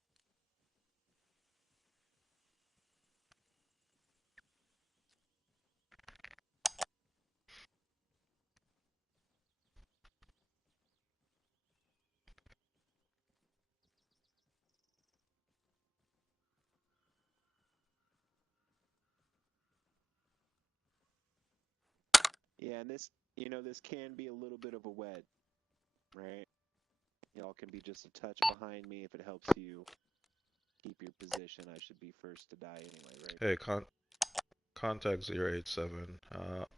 Yeah, and this can be a little bit of a wedge, right? Y'all can be just a touch behind me if it helps you keep your position. I should be first to die anyway, right? Hey, contact 087,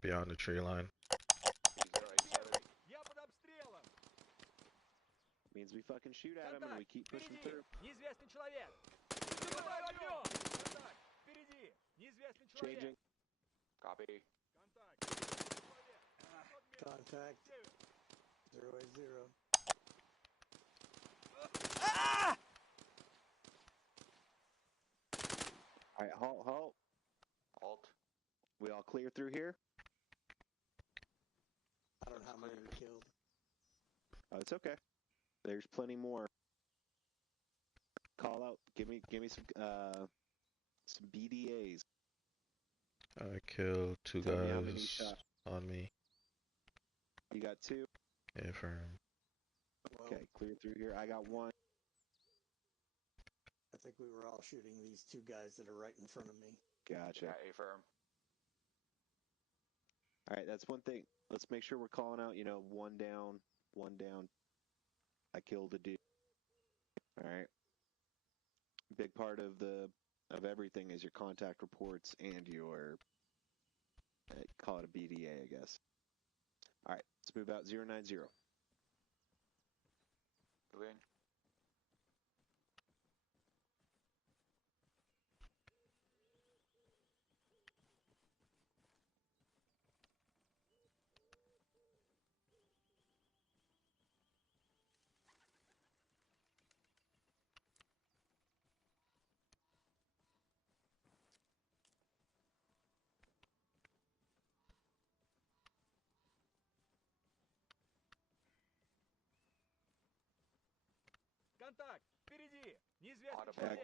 beyond the tree line. 087. Means we fucking shoot at him and we keep pushing through. Changing. Copy. Contact 080. All right, halt. Halt. We all clear through here? I don't know how many we killed. Oh, it's okay. There's plenty more. Call out. Give me some BDAs. I killed 2 Tell me how many guys shots. on me. You got 2? Affirm. Okay, clear through here. I got 1. I think we were all shooting these 2 guys that are right in front of me. Gotcha. Yeah, affirm. All right, that's one thing. Let's make sure we're calling out, 1 down, 1 down. I killed a dude. All right. Big part of everything is your contact reports and your call it a BDA, I guess. All right, let's move out 090. Go in.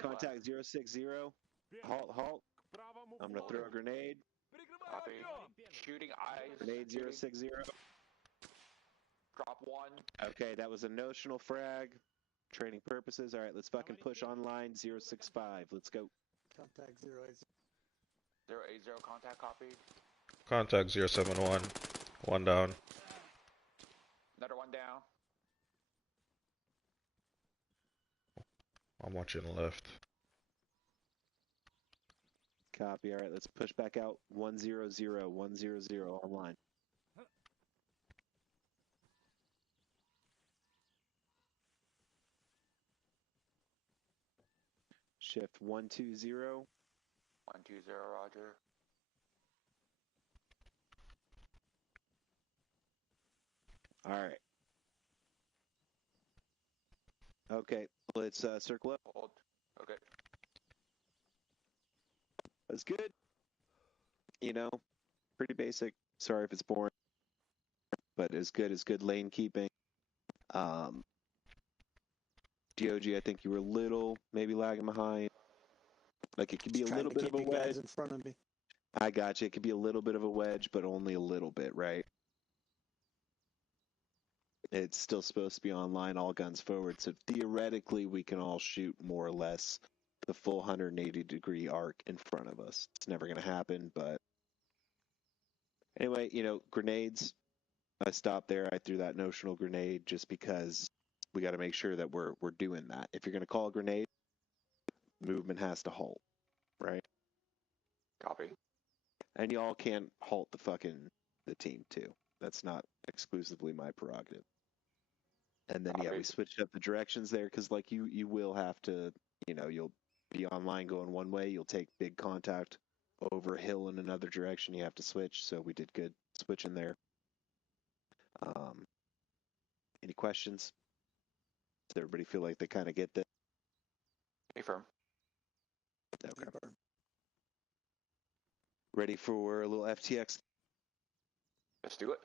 Contact 060. Halt. I'm going to throw a grenade. Copy. Shooting eyes. Grenade Shooting. 060. Drop 1. Okay, that was a notional frag. Training purposes. All right, let's fucking push online 065. Let's go. Contact 080. 080, contact copy. Contact 071. 1 down. Another 1 down. I'm watching left. Copy. All right, let's push back out 100. 100 online. Shift 120. 120, roger. All right. Okay, let's circle up. Hold. Okay. That's good. You know, pretty basic. Sorry if it's boring, but as good as good lane keeping. DOG, I think you were a little maybe lagging behind. Like it could be a Trying little to bit keep of a you guys wedge. in front of me. I got you. It could be a little bit of a wedge, but only a little bit, right? It's still supposed to be online, all guns forward. So theoretically, we can all shoot more or less the full 180-degree arc in front of us. It's never going to happen, but anyway, grenades. I stopped there. I threw that notional grenade just because we got to make sure that we're doing that. If you're going to call a grenade, movement has to halt, right? Copy. And y'all can't halt the team too. That's not exclusively my prerogative. And then we switched up the directions there because like you will have to, you'll be online going one way, you'll take big contact over a hill in another direction. You have to switch. So we did good switching there. Any questions? Does everybody feel like they kind of get this? Affirm. Okay. Ready for a little FTX? Let's do it.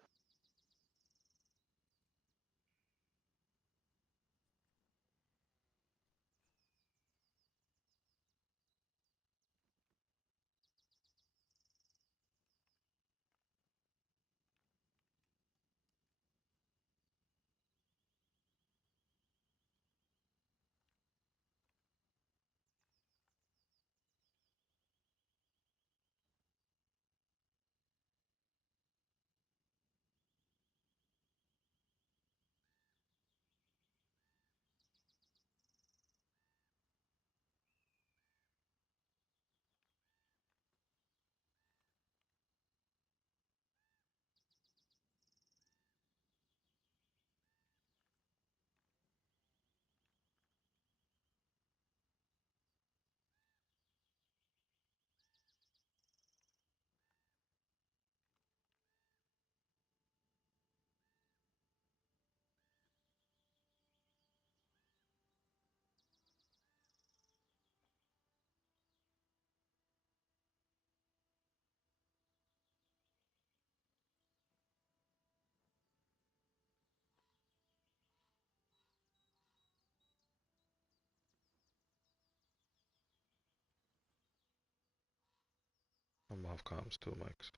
I'm off comms too, Mike's.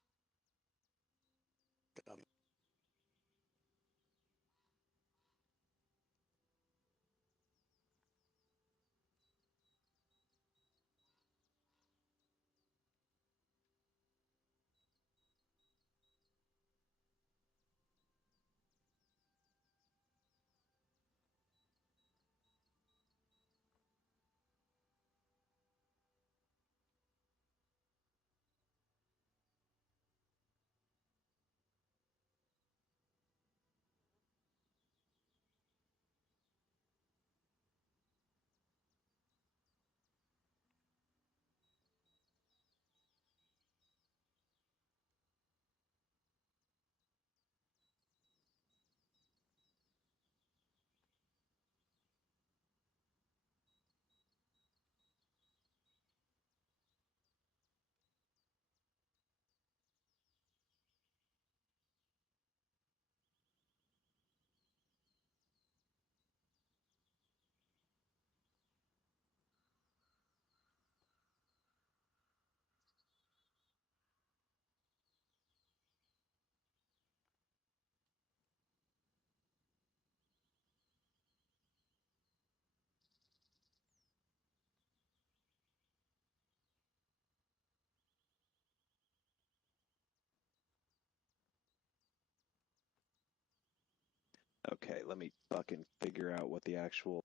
Okay, let me fucking figure out what the actual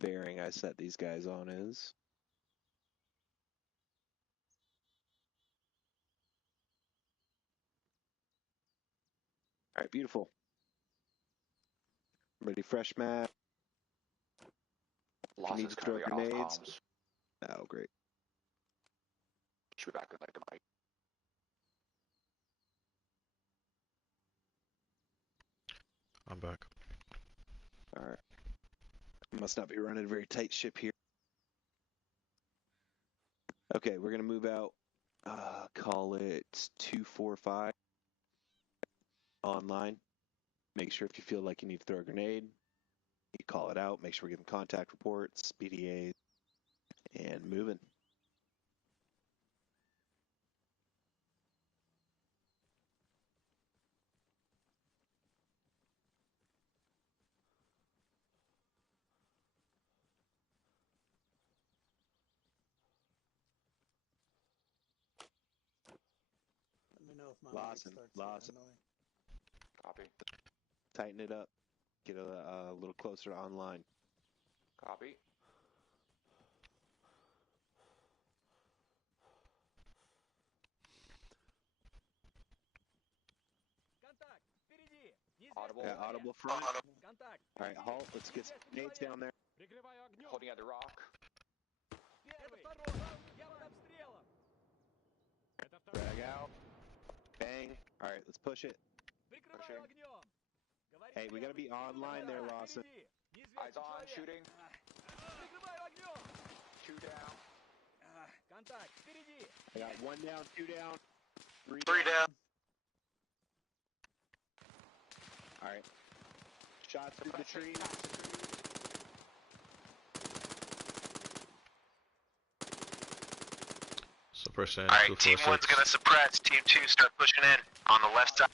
bearing I set these guys on is. All right, beautiful. Ready, fresh map. Lost Need is to throw currently off grenades. comms. Oh, great. Should be back in like a mic. I'm back. All right. Must not be running a very tight ship here. Okay, we're gonna move out. Call it 245 online. Make sure if you feel like you need to throw a grenade, you call it out. Make sure we give them contact reports, PDAs, and moving. Let me know if my Lawson, mic starts Lawson. getting annoying. Copy. Tighten it up. Get a little closer to online. Copy. Audible. Yeah, audible front. All right, halt. Let's get some grenades down there. Holding at the rock. Drag out. Bang. All right, let's push it. Pushing. Hey, we got to be online there, Lawson. Eyes on, shooting. 2 down. I got 1 down, 2 down, 3 3 down. All right. Shot through the trees. Suppression. All right, Team 1's gonna suppress. Team 2 start pushing in on the left side.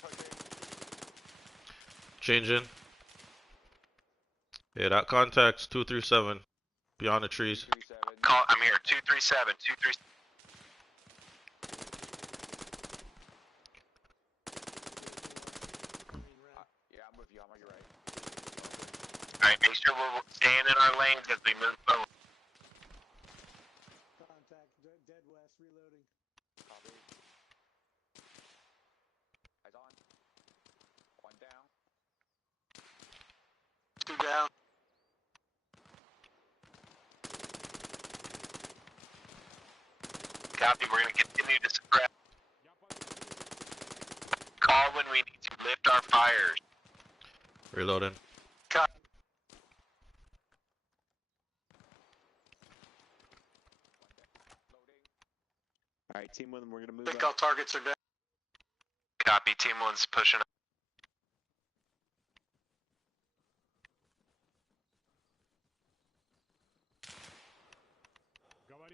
Changing. Yeah, that contact's 237 beyond the trees. 237. I'm here. 237. 237. Yeah, I'm with you. I'm on your right. All right, make sure we're staying in our lanes as we move forward. Contact, dead west, reloading. Copy. Eyes on. 1 down. 2 down. Copy. We're gonna continue to suppress. Call when we need to lift our fires. Reloading. Copy. All right, Team 1, we're going to I move think up. all targets are down. Copy. Team 1's pushing up.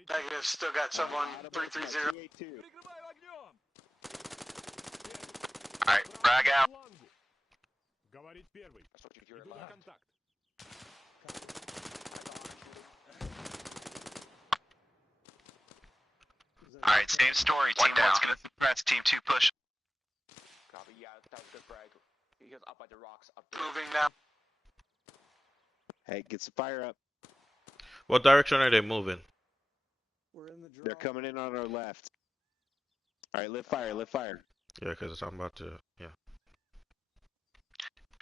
Negative. Still got someone. 330. 382. All right, frag out. That's what you hear at left. All right, same story. Team 1's gonna suppress. Team 2 push. Copy. Yeah, that was good frag. He goes up by the rocks. Up Moving now. Hey, get some fire up. What direction are they moving? We're in the draw. They're coming in on our left. All right, lift fire, lift fire. Yeah, because I'm about to. Yeah.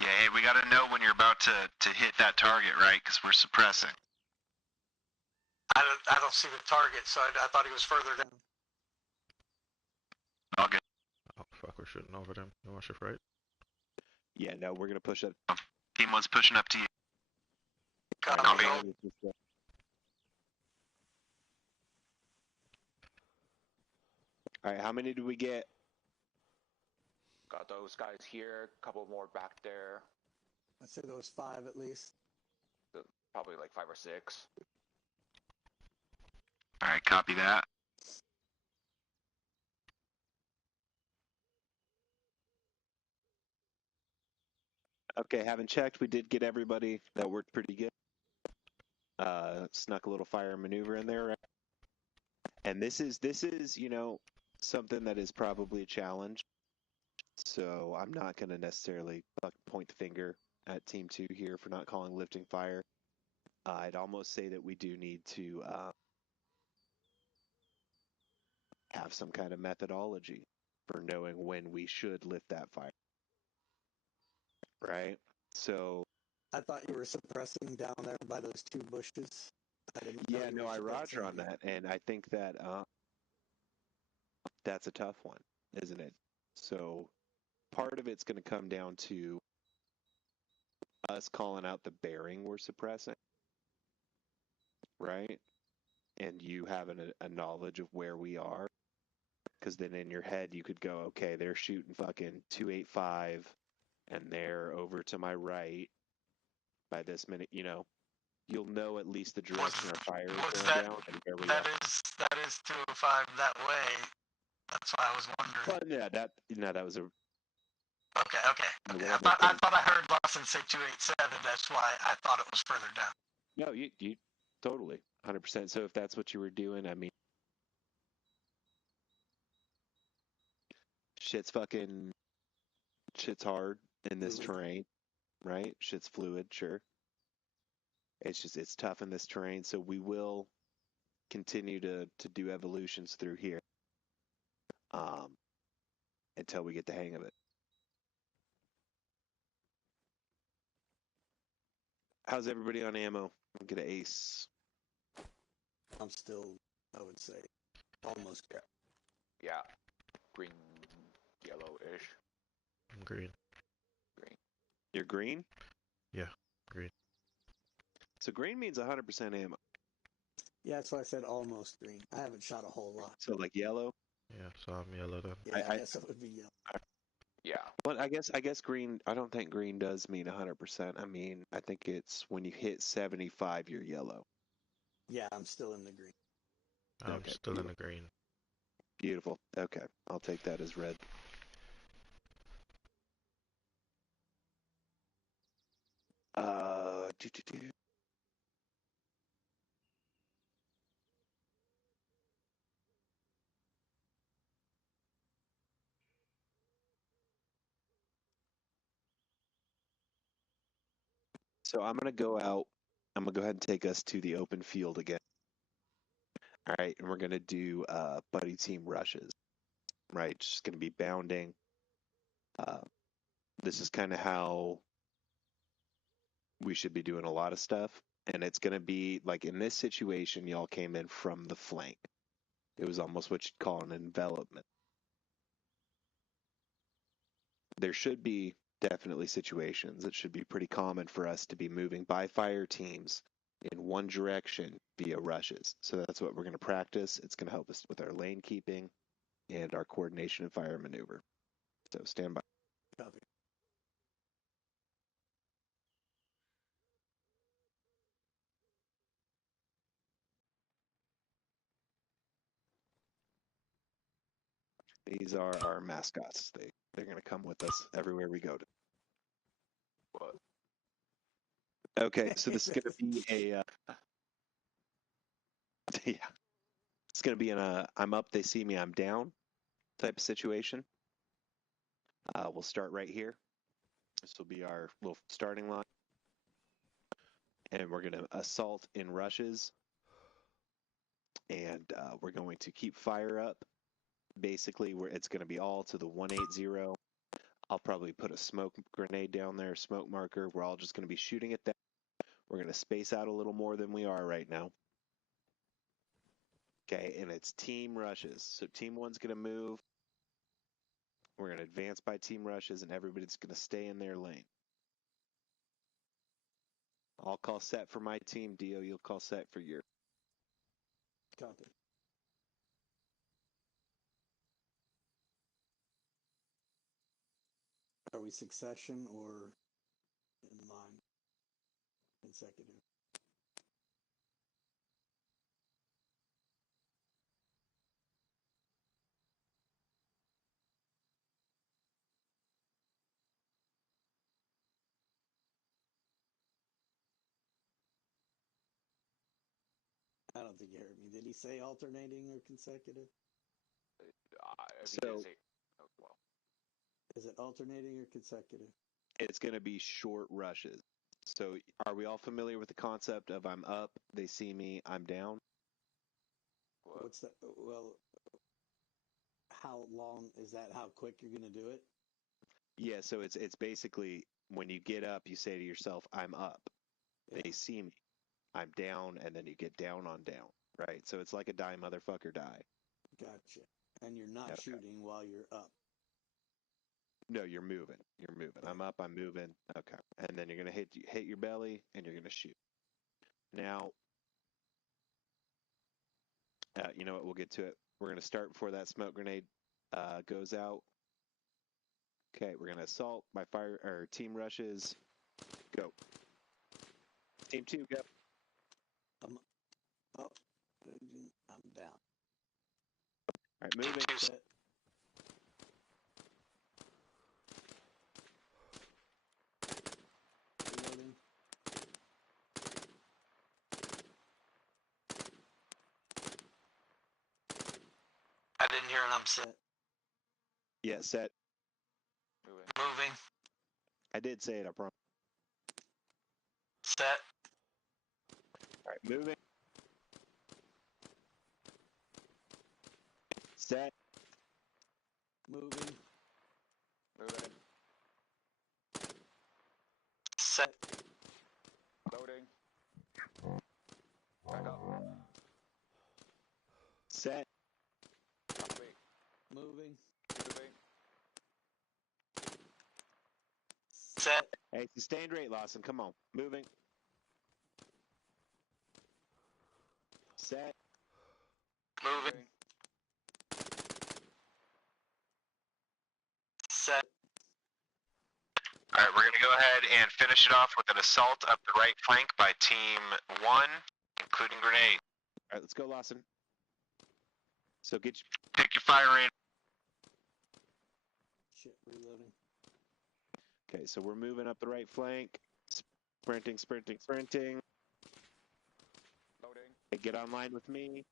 Yeah, hey, we gotta know when you're about to hit that target, right? Because we're suppressing. I don't see the target, so I thought he was further down. All good. Oh fuck, we're shooting over them. You want shift right? Yeah, no, we're going to push up. Team 1's pushing up to you. Copy. All right, how many do we get? Got those guys here. Couple more back there. I'd say there was 5 at least. Probably like 5 or 6. All right, copy that. Okay, having checked, we did get everybody. That worked pretty good. Snuck a little fire maneuver in there, right? And this is something that is probably a challenge. So I'm not going to necessarily point the finger at Team 2 here for not calling lifting fire. I'd almost say that we do need to have some kind of methodology for knowing when we should lift that fire. Right? So I thought you were suppressing down there by those 2 bushes. I didn't know yeah, you no, were I roger on suppressing. that, and I think that that's a tough one, isn't it? So part of it's going to come down to us calling out the bearing we're suppressing, right? And you having a knowledge of where we are, because then in your head you could go, okay, they're shooting fucking 285, and they're over to my right by this minute. You'll know at least the direction our fire is What's going that? down and where we That are. is 205 that way. That's why I was wondering. Well, yeah, that was a. Okay. I thought I heard Lawson say 287. That's why I thought it was further down. No, you totally 100%. So if that's what you were doing, I mean, shit's hard in this terrain, right? Shit's fluid, sure. It's tough in this terrain, so we will continue to do evolutions through here, until we get the hang of it. How's everybody on ammo? I'll get an ace. I'm still, I would say, almost. Yeah. Green, yellow-ish. I'm green. You're green? Yeah, green. So green means 100% ammo. Yeah, that's why I said almost green. I haven't shot a whole lot. So like yellow? Yeah, so I'm yellow then. Yeah, I guess it would be yellow. Yeah. Well, I guess green. I don't think green does mean 100%. I mean, I think it's when you hit 75, you're yellow. Yeah, I'm still in the green. I'm Okay, still in the green. Beautiful. Okay, I'll take that as red. Uh, doo, doo, doo. So I'm gonna go out. I'm gonna go ahead and take us to the open field again. All right, and we're gonna do buddy team rushes. Right, just gonna be bounding. This is kind of how we should be doing a lot of stuff, and it's gonna be like in this situation, y'all came in from the flank. It was almost what you'd call an envelopment. There should be definitely situations. It should be pretty common for us to be moving by fire teams in one direction via rushes. So that's what we're going to practice. It's going to help us with our lane keeping and our coordination and fire maneuver. So stand by. Copy. These are our mascots. They're going to come with us everywhere we go. What? Okay, so this is going to be a yeah. It's going to be I'm up, they see me, I'm down type of situation. We'll start right here. This will be our little starting line. And we're going to assault in rushes. And we're going to keep fire up. Basically, it's going to be all to the 180. I'll probably put a smoke grenade down there, smoke marker. We're all just going to be shooting at that. We're going to space out a little more than we are right now. Okay, and it's team rushes. So team one's going to move. We're going to advance by team rushes, and everybody's going to stay in their lane. I'll call set for my team. Dio, you'll call set for your. Copy. Are we succession or in line? Consecutive. I don't think you heard me. Did he say alternating or consecutive? If So- he didn't say, oh, well, Is it alternating or consecutive? It's going to be short rushes. So are we all familiar with the concept of I'm up, they see me, I'm down? what? What's that? Well, how long is that? How quick you're going to do it? Yeah, so it's basically when you get up, you say to yourself, I'm up. Yeah. They see me. I'm down, and then you get down on down, right? So it's like a die motherfucker die. Gotcha. And you're not Okay. shooting while you're up. No, you're moving. You're moving. I'm up. I'm moving. Okay. And then you're gonna hit your belly, and you're gonna shoot. Now, you know what? We'll get to it. We're gonna start before that smoke grenade goes out. Okay, we're gonna assault. My fire or team rushes. Go. Team 2, go. I'm down. All right, moving. Set. Reloading. I didn't hear an I'm set. Yeah, set. Moving. I did say it. I promise. Set. All right, moving. Set. Moving. Moving. Set. Loading. Back up. Set. Copy. Moving. Moving. Set. Hey, sustained rate, Lawson. Come on. Moving. Set. Moving. Set. All right, we're going to go ahead and finish it off with an assault up the right flank by Team 1, including grenade. All right, let's go, Lawson. So get Pick your fire in. Shit, reloading. Okay, so we're moving up the right flank. Sprinting, sprinting, sprinting. Loading. Hey, get online with me.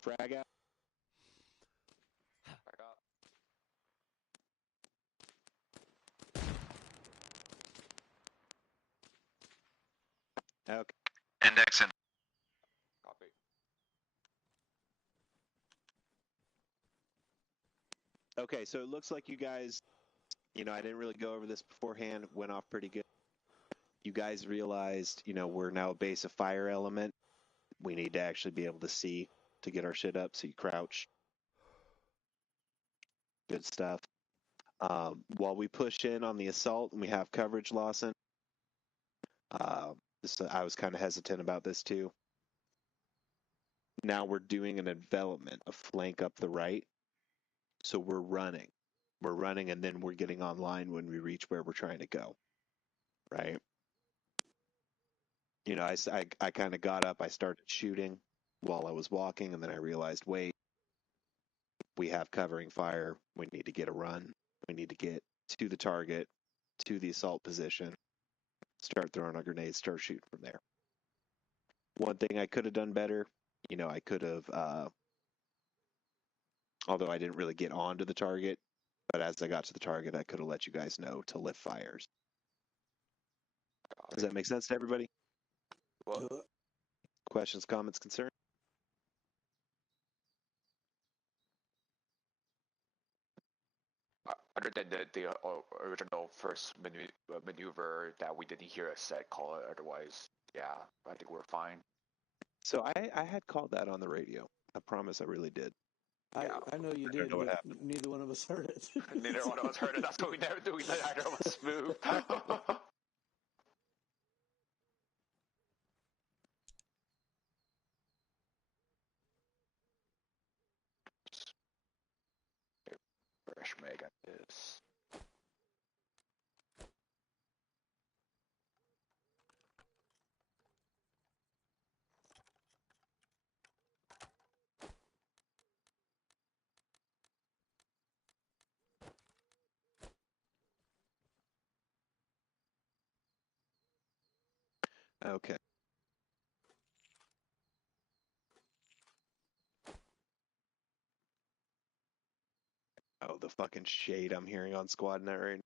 Frag out. Back up. Okay. Index in. Copy. Okay, so it looks like you guys, I didn't really go over this beforehand. Went off pretty good. You guys realized, we're now a base of fire element. We need to actually be able to see to get our shit up, so you crouch. Good stuff. While we push in on the assault and we have coverage, Lawson, I was kind of hesitant about this too. Now we're doing an envelopment, a flank up the right. So we're running. We're running, and then we're getting online when we reach where we're trying to go. Right? I kind of got up. I started shooting while I was walking, and then I realized, wait, we have covering fire. We need to get a run. We need to get to the target, to the assault position, start throwing our grenades, start shooting from there. One thing I could have done better, I could have, although I didn't really get onto the target, but as I got to the target, I could have let you guys know to lift fires. Does that make sense to everybody? Well, Questions, comments, concerns? other than the original first maneuver that we didn't hear a set call, otherwise, yeah, I think we're fine. So I had called that on the radio. I promise I really did. I know you did, know what but happened. neither one of us heard it. Neither one of us heard it. That's what we never do. Neither of us moved. Fresh Meg at this. Okay. Oh, the fucking shade I'm hearing on SquadNet right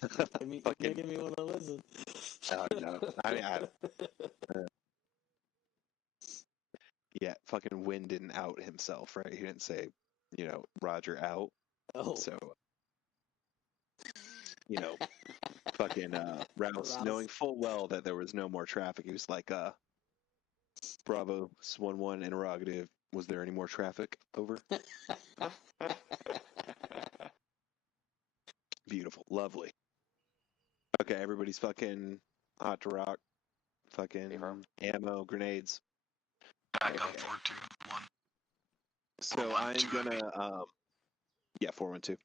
You're Fucking- making me want to listen. Oh, no. Yeah, fucking Wynn didn't out himself, right? He didn't say, Roger out. Oh. So, fucking Rouse, knowing full well that there was no more traffic, he was like, Bravo 1-1 interrogative, Was there any more traffic? Over. Beautiful. Lovely. Okay, everybody's fucking hot to rock. Fucking ammo, grenades. Back on 421. So I'm gonna, yeah, 412.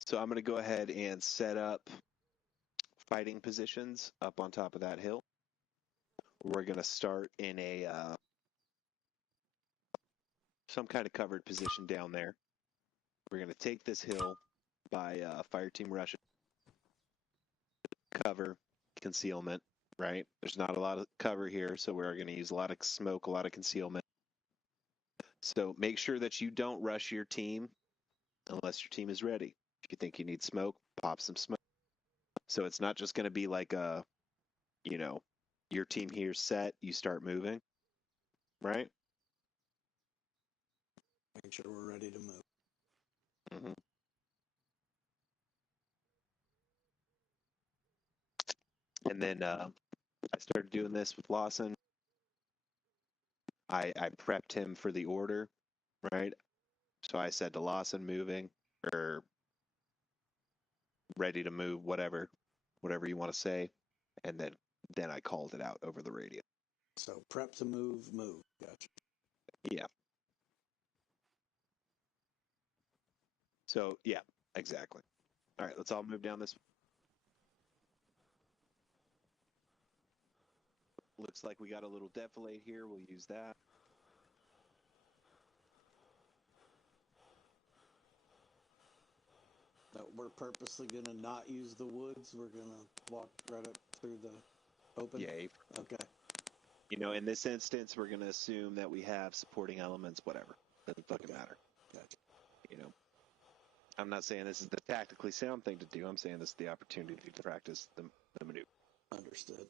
So I'm gonna go ahead and set up fighting positions up on top of that hill. We're gonna start in a some kind of covered position down there. We're gonna take this hill by fire team Russia. Cover, concealment, right? There's not a lot of cover here, so we're going to use a lot of smoke, a lot of concealment. So make sure that you don't rush your team unless your team is ready. If you think you need smoke, pop some smoke. So it's not just going to be like a, your team here's set, you start moving, right? Make sure we're ready to move. Mm-hmm. And then I started doing this with Lawson. I prepped him for the order, right? So I said to Lawson, moving, or ready to move, whatever you want to say, and then I called it out over the radio. So prep to move. Gotcha. Yeah. So yeah, exactly. All right, let's all move down this. Looks like we got a little defilade here. We'll use that. We're purposely going to not use the woods. We're going to walk right up through the open. Yeah. Okay. In this instance, we're going to assume that we have supporting elements, whatever. Doesn't fucking matter. Gotcha. I'm not saying this is the tactically sound thing to do. I'm saying this is the opportunity to practice the maneuver. Understood.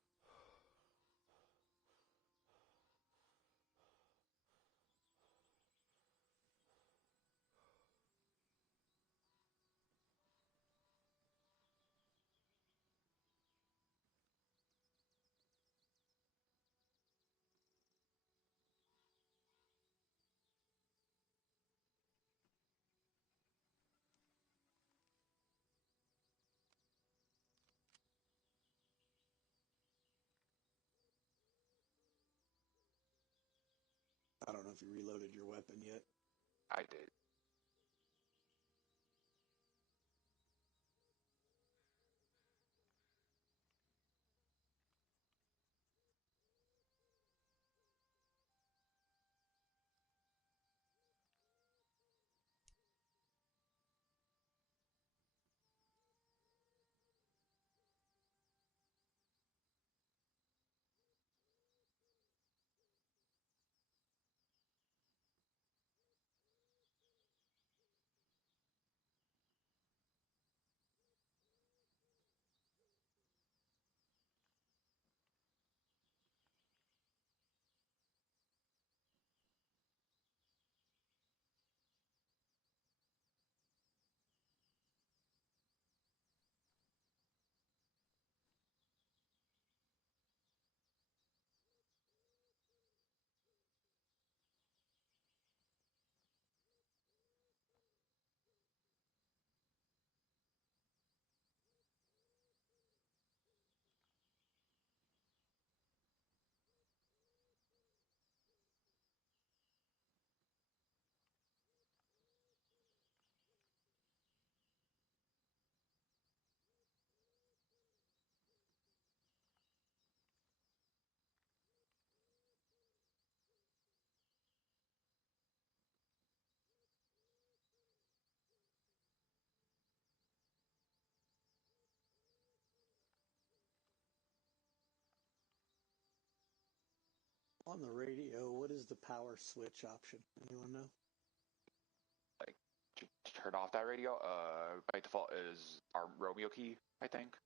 I don't know if you reloaded your weapon yet. I did. On the radio, what is the power switch option? Anyone know? Like, to turn off that radio, by default is our Romeo key, I think.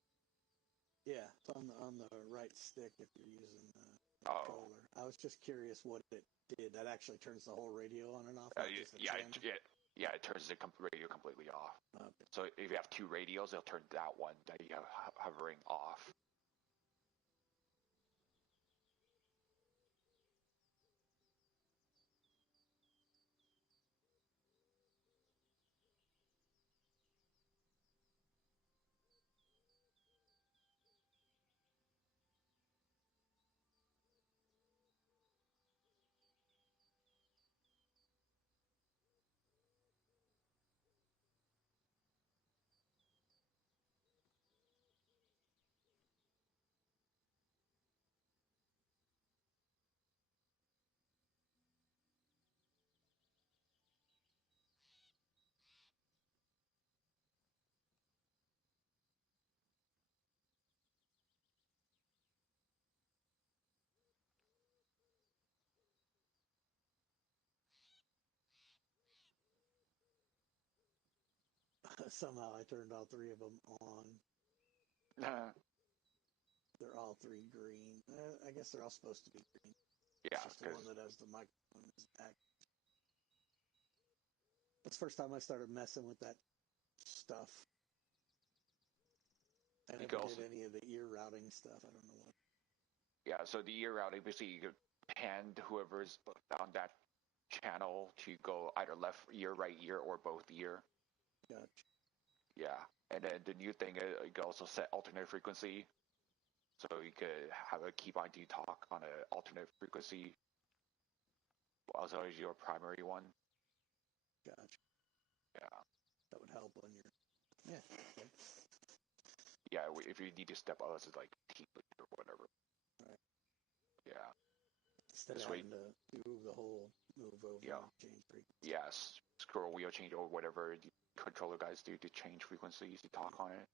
Yeah, it's on the right stick if you're using the controller. I was just curious what it did. That actually turns the whole radio on and off? It turns the radio completely off. Okay. So if you have two radios, it'll turn that one that you have hovering off. somehow I turned all three of them on. They're all three green. I guess they're all supposed to be green. Yeah, it's just the one that has the microphone is active. That's the first time I started messing with that stuff. I never did any of the ear routing stuff. I don't know what. Yeah, so the ear routing, basically you could hand whoever's on that channel to go either left ear, right ear, or both ear. Gotcha. Yeah, and then the new thing, you can also set alternate frequency. So you could have a keybind to talk on an alternate frequency as well as your primary one. Gotcha. Yeah. That would help on your. Yeah. Okay. Yeah, if you need to step up, it's like team lead or whatever. Right. Yeah. Instead of having to do the whole move over and change frequency. Yes. Scroll wheel change or whatever the controller guys do to change frequencies to talk on it.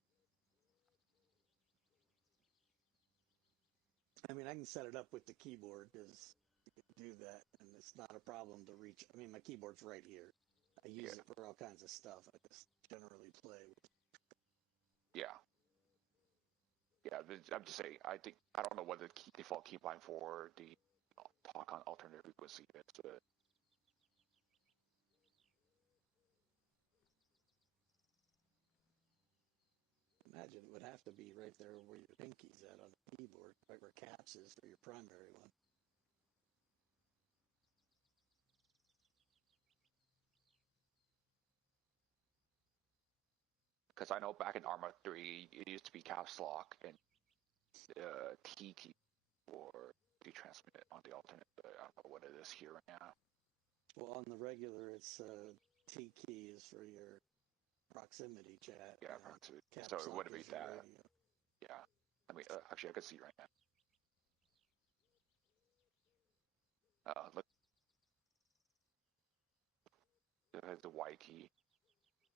I mean, I can set it up with the keyboard because you can do that, and it's not a problem to reach. I mean, my keyboard's right here. I use it for all kinds of stuff. I just generally play with. Yeah. Yeah, I'm just saying. I don't know what the default keybind for the talk on alternate frequency is. But imagine it would have to be right there where your pinky's at on the keyboard, right where caps is for your primary one. because I know back in Arma 3, it used to be caps lock and T key for the transmit on the alternate, but I don't know what it is here right now. Well, on the regular, it's T key is for your proximity chat. Yeah, proximity. Caps So it lock would be is your that. radio. Yeah. I mean, actually, I could see right now. Look. The Y key.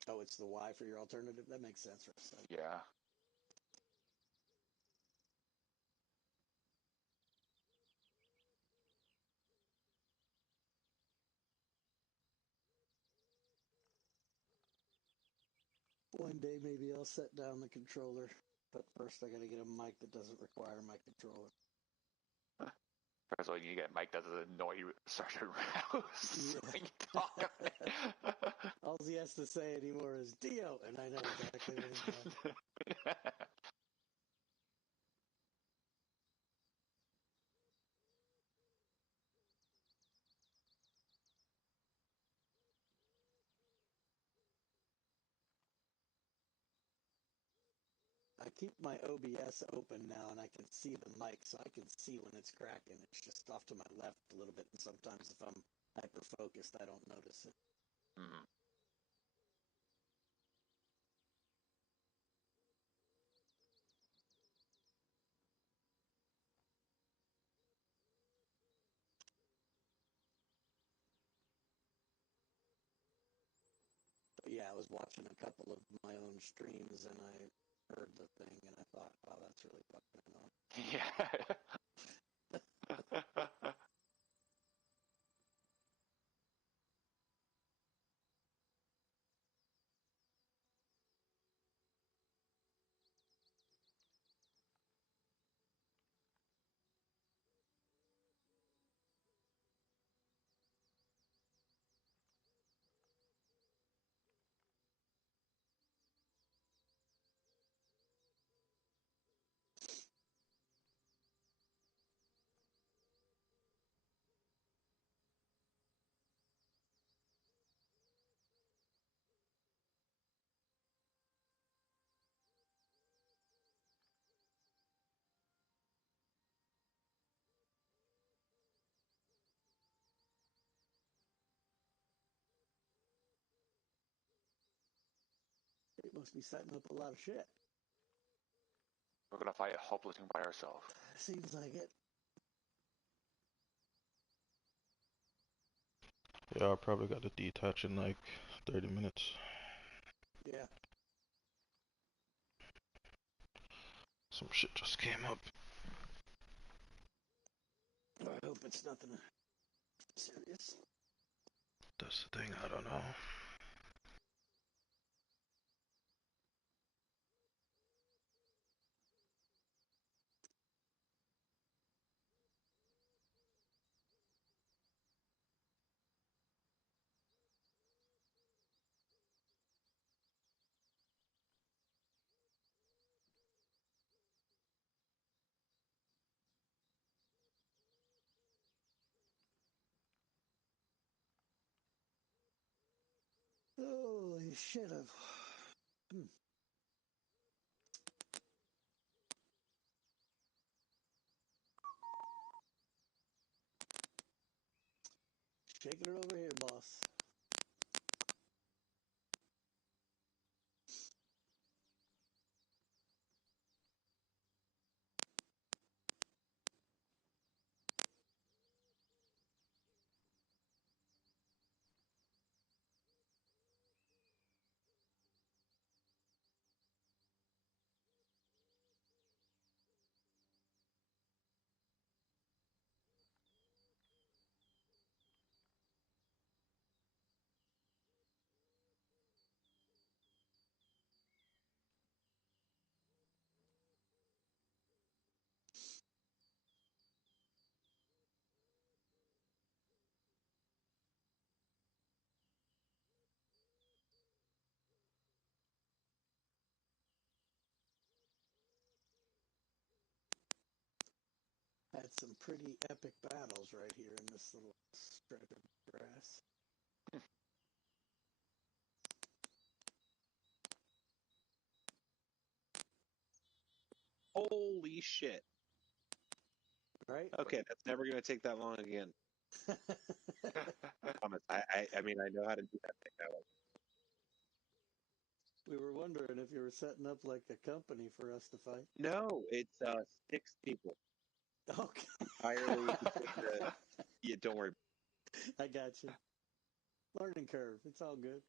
Oh, it's the Y for your alternative? That makes sense for a second. Yeah. One day maybe I'll set down the controller, but first I gotta get a mic that doesn't require my controller. First of all, you get a mic that doesn't annoy you, Sergeant Rouse, when you talk on it. All he has to say anymore is Dio, and I know exactly what he's doing. I keep my OBS open now, and I can see the mic, so I can see when it's cracking. It's just off to my left a little bit, and sometimes if I'm hyper-focused, I don't notice it. Mm-hmm. But yeah, I was watching a couple of my own streams, and I heard the thing, and I thought, wow, that's really fucking annoying. Yeah. It must be setting up a lot of shit. We're gonna fight hopeless by ourselves. Seems like it. Yeah, I probably got to detach in like 30 minutes. Yeah. Some shit just came up. I hope it's nothing serious. That's the thing, I don't know. Holy shit! Shaking it over here, boss. Had some pretty epic battles right here in this little stretch of grass. Holy shit. Right? Okay, that's never going to take that long again. I promise. I mean, I know how to do that thing that way. We were wondering if you were setting up like a company for us to fight. No, it's 6 people. Okay. Entirely. Yeah, don't worry. I got you. Learning curve. It's all good.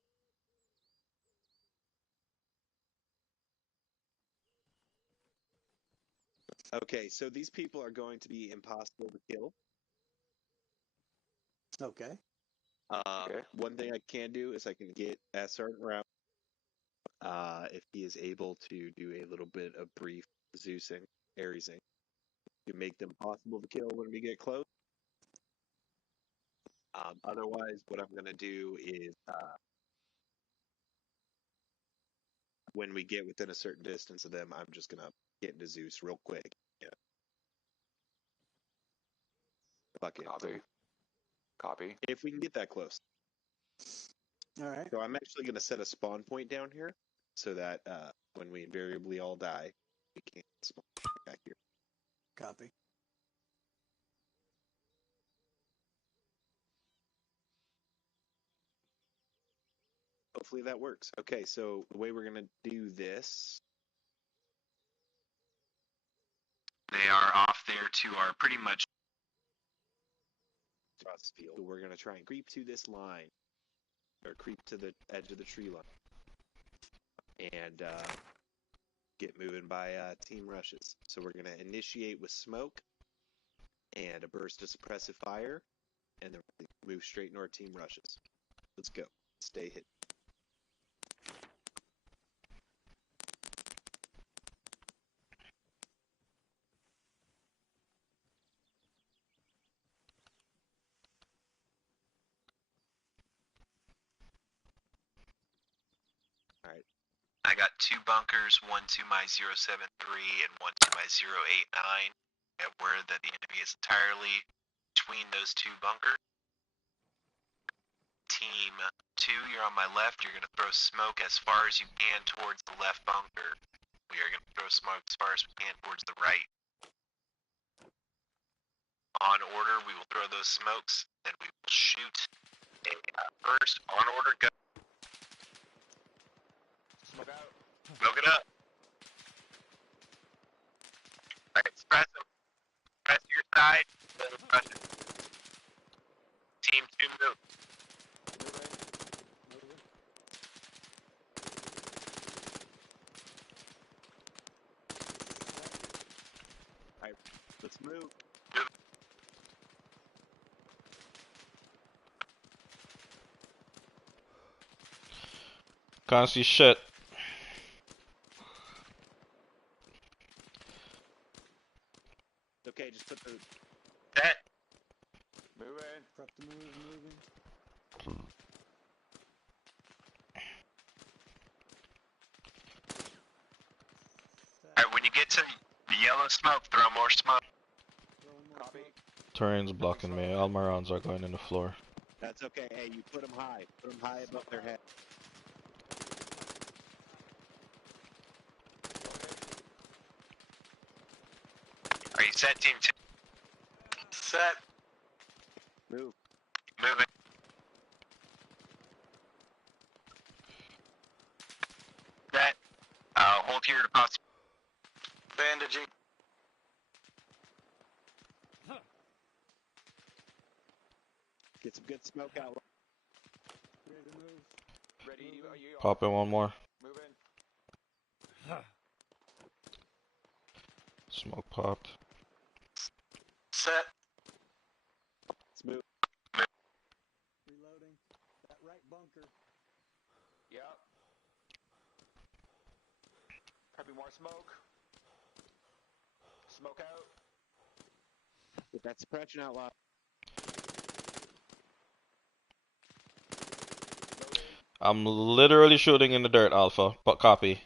Okay, so these people are going to be impossible to kill. Okay. One thing I can do is I can get a certain route if he is able to do a little bit of brief Zeusing, Aresing, to make them possible to kill when we get close. Otherwise, what I'm going to do is when we get within a certain distance of them, I'm just going to get into Zeus real quick. Yeah. Fuck it. Copy. Copy. If we can get that close. All right. So I'm actually going to set a spawn point down here so that when we invariably all die, we can't spawn back here. Copy. Hopefully that works. Okay, so the way we're going to do this... They are off there to our pretty much... field. So we're going to try and creep to this line, or creep to the edge of the tree line, and get moving by team rushes. So we're going to initiate with smoke and a burst of suppressive fire, and then move straight into our team rushes. Let's go. Stay hidden. Alright. I got 2 bunkers, one to my 073 and one to my 089. I have word that the enemy is entirely between those 2 bunkers. Team 2, you're on my left. You're going to throw smoke as far as you can towards the left bunker. We are going to throw smoke as far as we can towards the right. On order, we will throw those smokes, then we will shoot. First, on order, go. Smoke out. Smoke it up. Alright, press them. Press to your side. Press it. Team 2, move. Alright, let's move. Can't see shit. Okay, just put the... Set. Moving. Prep to move, moving. Alright, when you get to the yellow smoke, throw more smoke. Copy. Terrain's blocking me. All my rounds are going in the floor. That's okay. Hey, you put them high. Put them high above their head. set team 2. Set. Move. Moving. Set. Hold here to possible. Bandaging. Get some good smoke out. Ready to move. Ready? You Pop in one more. moving? Smoke popped. Set. Let's move. Reloading. That right bunker. Yep. Probably more smoke. Smoke out. Get that suppression out loud. I'm literally shooting in the dirt, Alpha. But copy.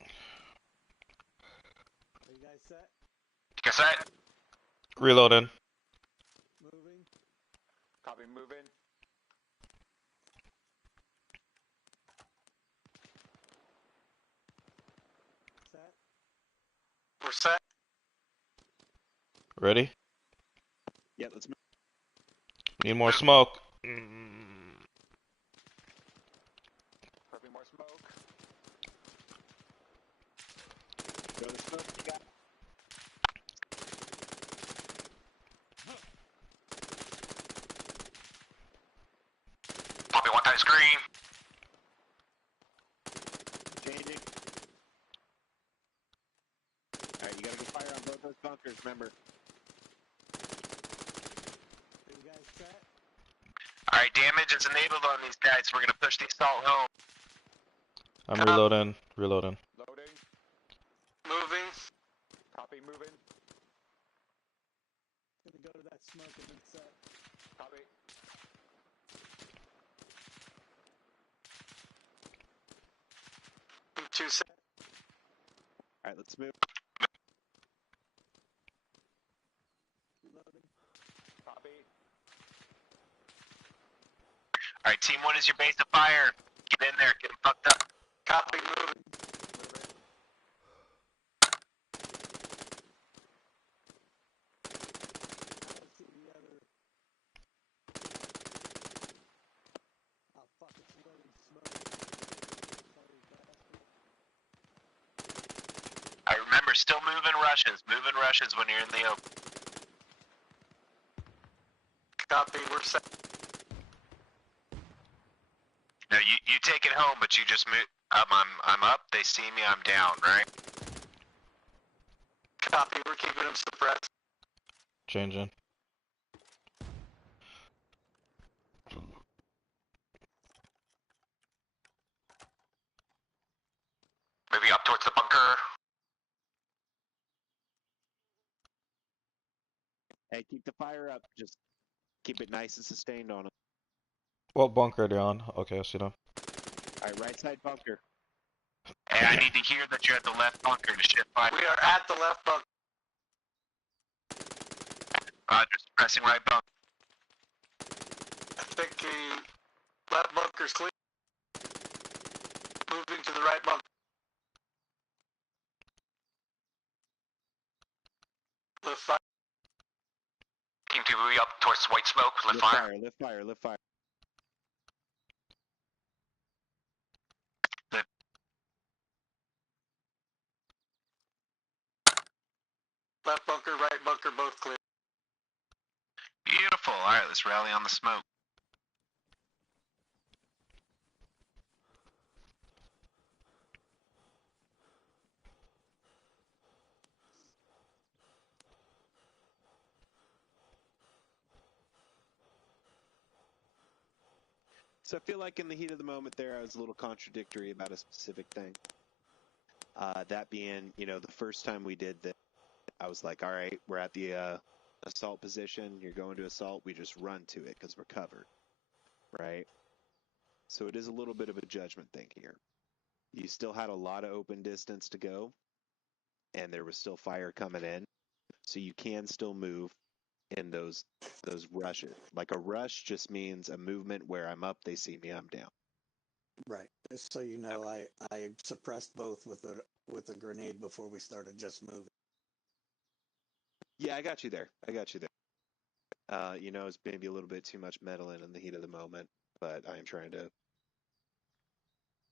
Are you guys set? Get set. Reloading. Moving. Copy, moving. Set. We're set. Ready? Yeah, let's move. Need more smoke. Probably more smoke. Go to smoke. You got it. Copy, one time screen. Changing. Alright, you gotta go fire on both those bunkers, remember. Are you guys set? Alright, damage is enabled on these guys. We're gonna push the assault home. I'm reloading. Reloading. Loading. Moving. Copy, moving. Gonna go to that smoke and then set. Copy. Two set. Alright, let's move. Reloading. Copy. Alright, team 1 is your base of fire. Get in there, get them fucked up. Copy. Moving. Moving. Let's see the other. Oh fuck! It's loading smoke. Sorry, bastard. I remember, still moving rushes. Moving rushes when you're in the open. Copy. We're set. No, you take it home, but you just move. I'm up. They see me. I'm down. Right. Copy. We're keeping them suppressed. Changing. Moving up towards the bunker. Hey, keep the fire up. Just keep it nice and sustained on them. What bunker are they on? Okay, I see them. Alright, right side bunker. Hey, I need to hear that you're at the left bunker to shift fire. We are at the left bunker. Just pressing right bunker. I think the left bunker's clear. Moving to the right bunker. Lift fire. Team 2, moving up towards white smoke. Lift fire. Lift fire, lift fire. Left bunker, right bunker, both clear. Beautiful. All right, let's rally on the smoke. So I feel like in the heat of the moment there, I was a little contradictory about a specific thing. That being, the first time we did this, I was like, all right, we're at the assault position. You're going to assault. We just run to it because we're covered, right? So it is a little bit of a judgment thing here. You still had a lot of open distance to go, and there was still fire coming in. So you can still move in those rushes. Like a rush just means a movement where I'm up, they see me, I'm down. Right. Just so you know, I suppressed both with a grenade before we started just moving. Yeah, I got you there. It's maybe a little bit too much meddling in the heat of the moment, but I am trying to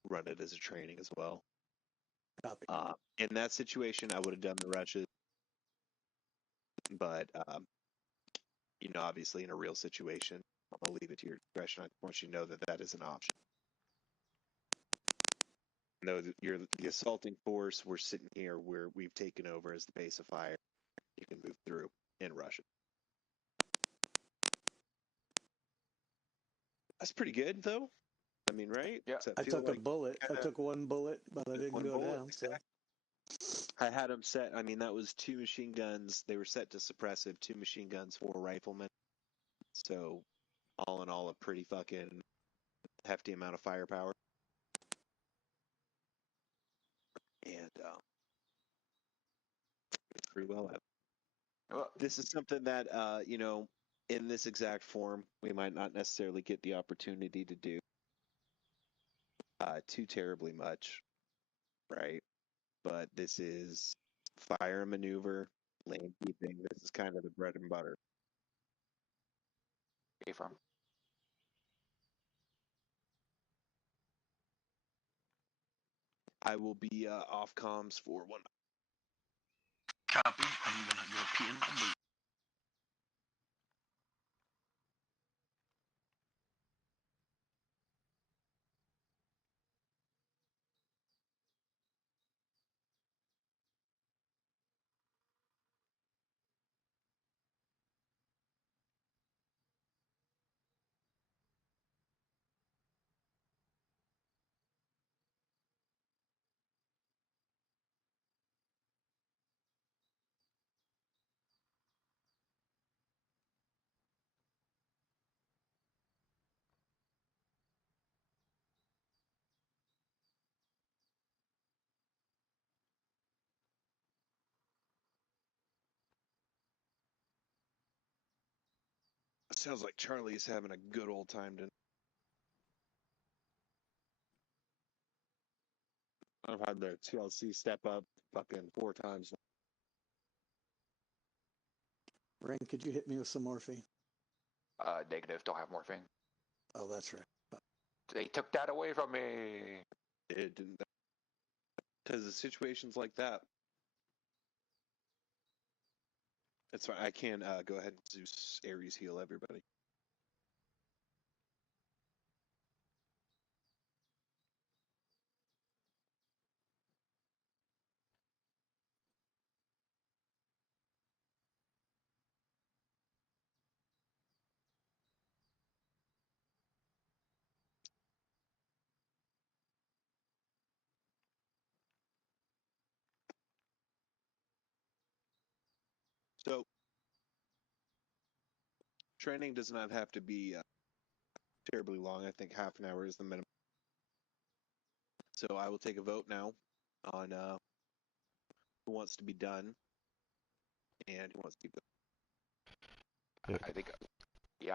run it as a training as well. Copy. In that situation, I would have done the rushes, but obviously in a real situation, I'll leave it to your discretion. I want you to know that that is an option. Know that you're the assaulting force. We're sitting here where we've taken over as the base of fire. You can move through and rush it. That's pretty good, though. I mean, right? Yeah. I took a bullet. I took one bullet, but I didn't go down. Exactly. So I had them set. I mean, that was 2 machine guns. They were set to suppressive. 2 machine guns, 4 riflemen. So all in all, a pretty fucking hefty amount of firepower. And pretty well out. This is something that, in this exact form, we might not necessarily get the opportunity to do too terribly much, right? But this is fire maneuver, lane keeping. This is kind of the bread and butter. From. I will be off comms for 1. Copy. I'm gonna go pee in my boot. Sounds like Charlie's having a good old time tonight. I've had the TLC step up fucking 4 times. Rain, could you hit me with some morphine? Negative. Don't have morphine. Oh, that's right. They took that away from me. It didn't. Because of situations like that. It's fine. I can go ahead and Zeus Ares heal everybody. So, training does not have to be terribly long. I think half an hour is the minimum. So I will take a vote now on who wants to be done and who wants to keep going. I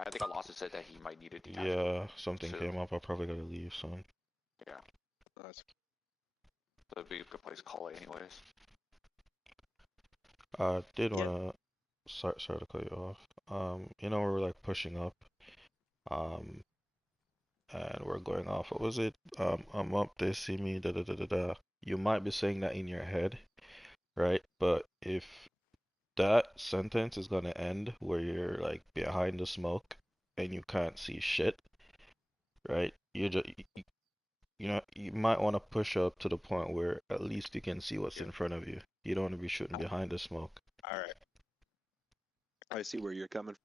think Alonso said that he might need a detachment. Yeah, something came up. I probably gotta leave soon. Yeah. Nice. So it'd be a good place to call it anyways. I did wanna sorry to cut you off. We're like pushing up. And we're going off. What was it? I'm up, they see me, da da da da da. You might be saying that in your head, right? But if that sentence is gonna end where you're like behind the smoke and you can't see shit, right? You might want to push up to the point where at least you can see what's in front of you. You don't want to be shooting behind the smoke. All right. I see where you're coming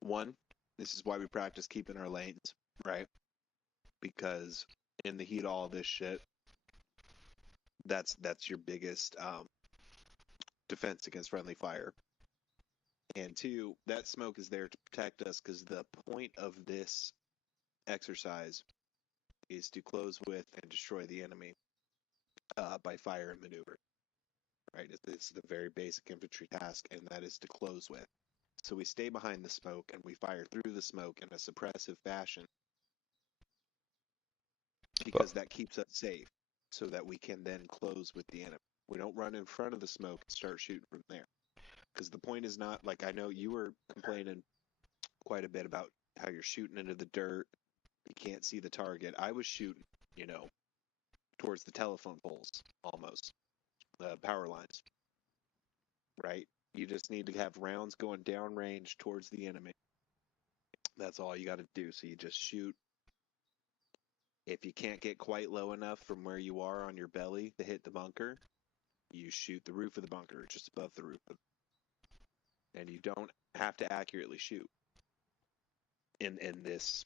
from. 1, this is why we practice keeping our lanes, right? Because in the heat of all this shit, that's your biggest defense against friendly fire. And 2, that smoke is there to protect us because the point of this exercise is to close with and destroy the enemy by fire and maneuver. Right? It's the very basic infantry task, and that is to close with. So we stay behind the smoke and we fire through the smoke in a suppressive fashion because that keeps us safe so that we can then close with the enemy. We don't run in front of the smoke and start shooting from there. Because the point is not, like, I know you were complaining quite a bit about how you're shooting into the dirt. You can't see the target. I was shooting, towards the telephone poles, almost, the power lines, right? You just need to have rounds going downrange towards the enemy. That's all you got to do. So you just shoot. If you can't get quite low enough from where you are on your belly to hit the bunker, you shoot the roof of the bunker, just above the roof. And you don't have to accurately shoot in this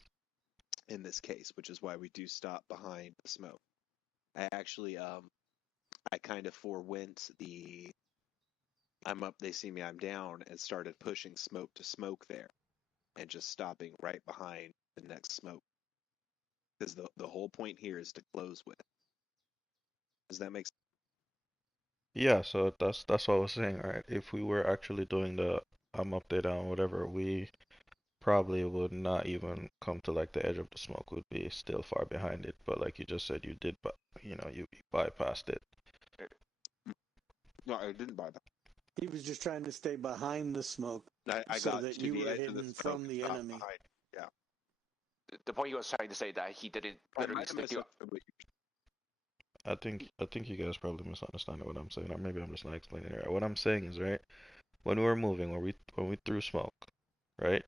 case, which is why we do stop behind the smoke. I actually I kind of forewent the I'm up, they see me, I'm down, and started pushing smoke to smoke there and just stopping right behind the next smoke. Because the whole point here is to close with. Does that make sense? Yeah, so that's what I was saying, right? If we were actually doing the I'm up, they down, whatever, we probably would not even come to like the edge of the smoke. Would be still far behind it. But like you just said, you did, but you bypassed it. No, I didn't buy that. He was just trying to stay behind the smoke I so got that to you the were edge of the hidden smoke from and the stopped enemy. behind. Yeah. The point he was trying to say that he didn't I literally might have stick to. I think you guys probably misunderstand what I'm saying, or maybe I'm just not explaining it right. What I'm saying is, right, when we were moving, when we threw smoke, right,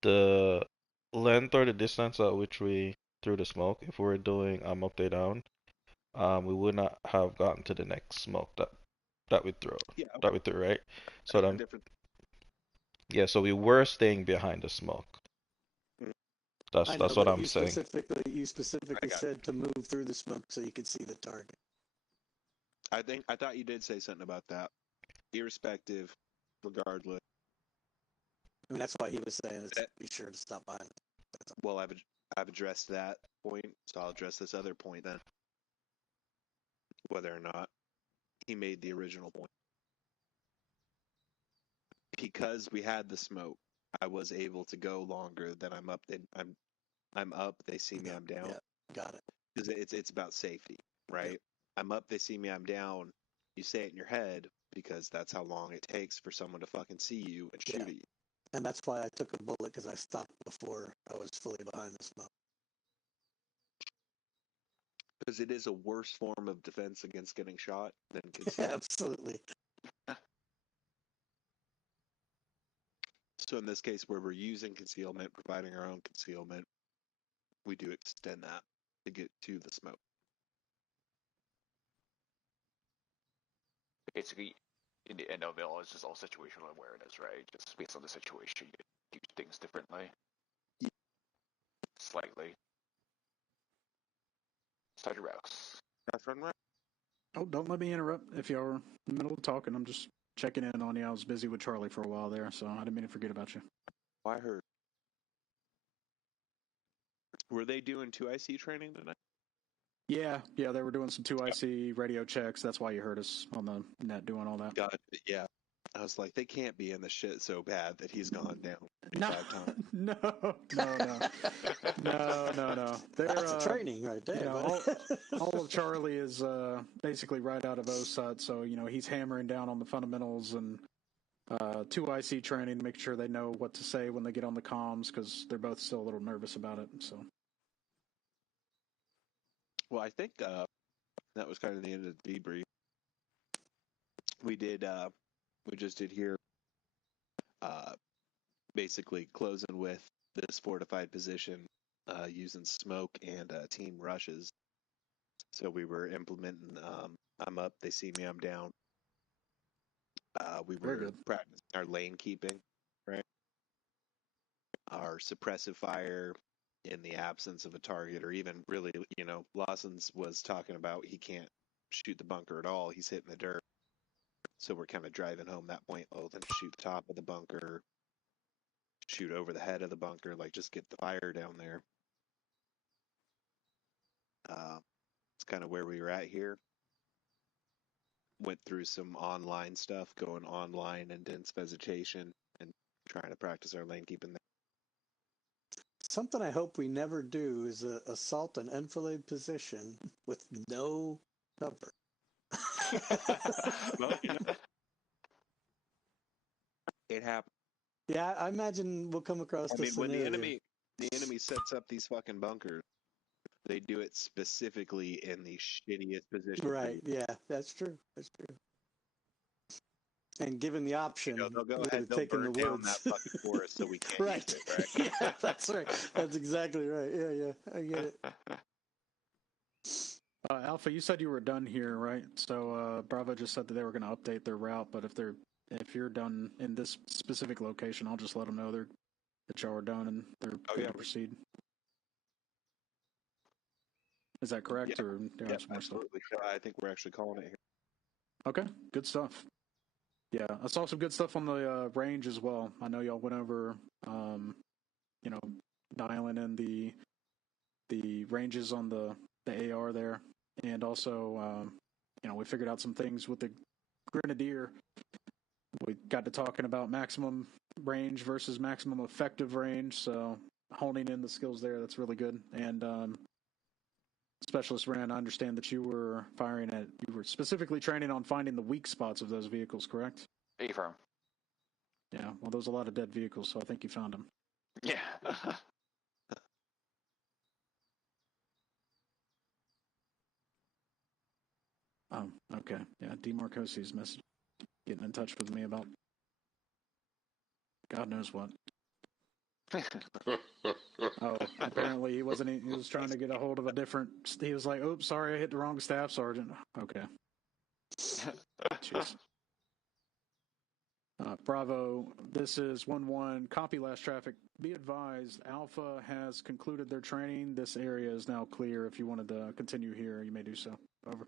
the length or the distance at which we threw the smoke, if we were doing up, they down, we would not have gotten to the next smoke that we threw, Yeah. right? So then, yeah, so we were staying behind the smoke. I know, That's what but I'm saying. You specifically said to move through the smoke so you could see the target. I thought you did say something about that. Irrespective, regardless. I mean, that's why he was saying is be sure to stop behind. Well, I've addressed that point, so I'll address this other point then. Whether or not he made the original point. Because we had the smoke, I was able to go longer than I'm up. I'm up. They see me. I'm down. Yeah, got it. Because it's about safety, right? Yep. I'm up. They see me. I'm down. You say it in your head because that's how long it takes for someone to fucking see you and shoot at you. And that's why I took a bullet, because I stopped before I was fully behind the smoke. Because it is a worse form of defense against getting shot than concealment. Absolutely. So in this case, where we're using concealment, providing our own concealment, we do extend that to get to the smoke. Basically, in the end of it all, it's just all situational awareness, right? Just based on the situation, you do things differently. Slightly. Start your routes. That's right. Oh, don't let me interrupt. If you're in the middle of talking, I'm just checking in on you. I was busy with Charlie for a while there, so I didn't mean to forget about you. I heard. Were they doing 2IC training tonight? Yeah, they were doing some 2IC radio checks. That's why you heard us on the net doing all that. Got it. Yeah. I was like, they can't be in the shit so bad that he's gone down 25 times. No. They're, That's training right there. all of Charlie is basically right out of OSUT, so he's hammering down on the fundamentals and 2IC training to make sure they know what to say when they get on the comms, because they're both still a little nervous about it. So. Well, I think that was kind of the end of the debrief. We just did here, basically closing with this fortified position using smoke and team rushes. So we were implementing I'm up, they see me, I'm down. We were practicing our lane keeping, right? Our suppressive fire in the absence of a target, or even really, Lawson's was talking about he can't shoot the bunker at all. He's hitting the dirt. So we're kind of driving home that point. Oh, then shoot the top of the bunker, shoot over the head of the bunker, like just get the fire down there. It's kind of where we were at here. Went through some online stuff, going online and dense vegetation, and trying to practice our lane keeping there. Something I hope we never do is assault an enfilade position with no cover. Well, it happens. Yeah, I imagine we'll come across I the mean, when scenario. the enemy sets up these fucking bunkers, they do it specifically in the shittiest position. Right, yeah, that's true. That's true. And given the option, They'll go we would ahead, have they'll taken burn the down woods. that fucking forest so we can't Right. use it, right? Yeah, that's right. That's exactly right. Yeah, I get it. Alpha, you said you were done here, right? So Bravo just said that they were going to update their route, but if you're done in this specific location, I'll just let them know that y'all are done and they're going to proceed. Is that correct, or do you have some more stuff? Absolutely. I think we're actually calling it here. Okay, good stuff. Yeah, I saw some good stuff on the range as well. I know y'all went over, dialing in the ranges on the AR there, and also, we figured out some things with the Grenadier. We got to talking about maximum range versus maximum effective range, so honing in the skills there, that's really good. And Specialist Rand, I understand that you were specifically training on finding the weak spots of those vehicles, correct? Affirm. Yeah, well, there's a lot of dead vehicles, so I think you found them. Yeah. Oh, okay. Yeah, DeMarcosi's message getting in touch with me about God knows what. Oh, apparently he wasn't. He was trying to get a hold of a different. He was like, "Oops, sorry, I hit the wrong staff sergeant." Okay. Jeez. Bravo, this is 1-1. Copy last traffic. Be advised, Alpha has concluded their training. This area is now clear. If you wanted to continue here, you may do so. Over.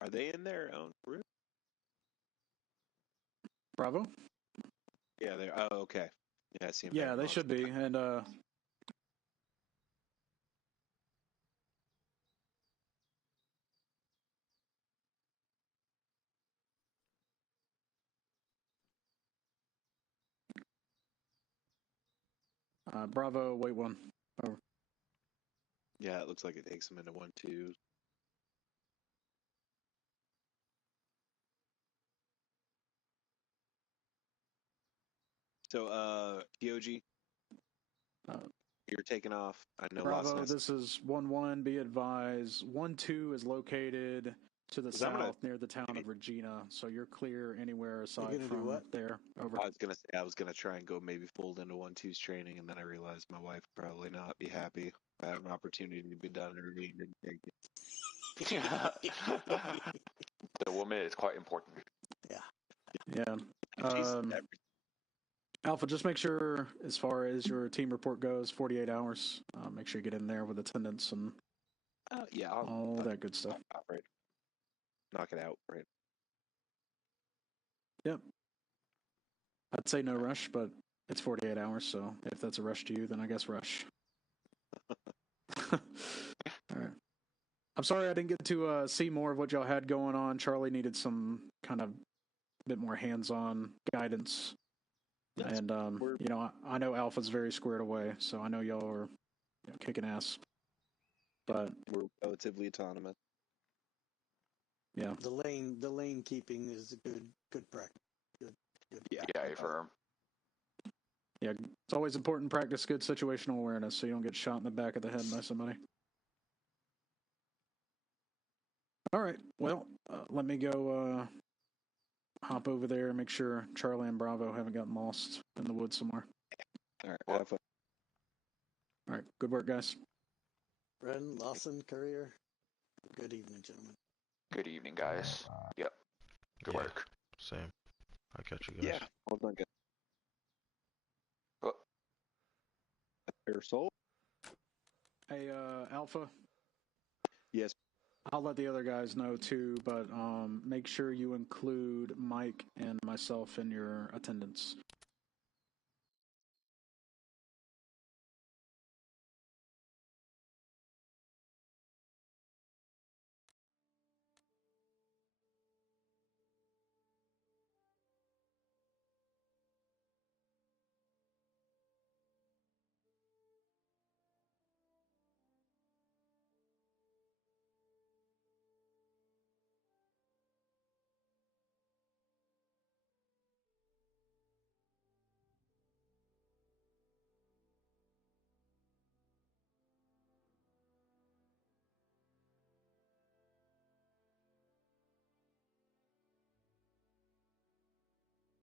Are they in their own group? Bravo? Yeah, they're. Oh, okay. Yeah, I see them. Yeah, they should be. And, Bravo, wait one. Over. Yeah, it looks like it takes them into 1-2. So, POG, you're taking off. I know. Bravo, this is 1-1. Be advised, 1-2 is located to the south near the town of Regina, so you're clear anywhere aside from there. Over. I was gonna try and go maybe fold into 1-2's training, and then I realized my wife would probably not be happy. I have an opportunity to be done and didn't take it. The woman is quite important. Yeah. Yeah. Alpha, just make sure, as far as your team report goes, 48 hours. Make sure you get in there with attendance and all that good stuff. Right. Knock it out, right? Yep. I'd say no rush, but it's 48 hours, so if that's a rush to you, then I guess rush. All right. I'm sorry I didn't get to see more of what y'all had going on. Charlie needed some kind of bit more hands-on guidance. Yes, and, I know Alpha's very squared away, so I know y'all are kicking ass. But we're relatively autonomous. Yeah. The lane keeping is a good practice. Good. Yeah, Affirm. Yeah, it's always important to practice good situational awareness so you don't get shot in the back of the head by somebody. All right, well, let me go hop over there and make sure Charlie and Bravo haven't gotten lost in the woods somewhere. All right, have fun. All right, good work, guys. Ren, Lawson, Courier, good evening, gentlemen. Good evening, guys. Yep. Good work. Same. I'll catch you guys. Yeah, well done, guys. Air Soul? Hey, Alpha? Yes. I'll let the other guys know too, but make sure you include Mike and myself in your attendance.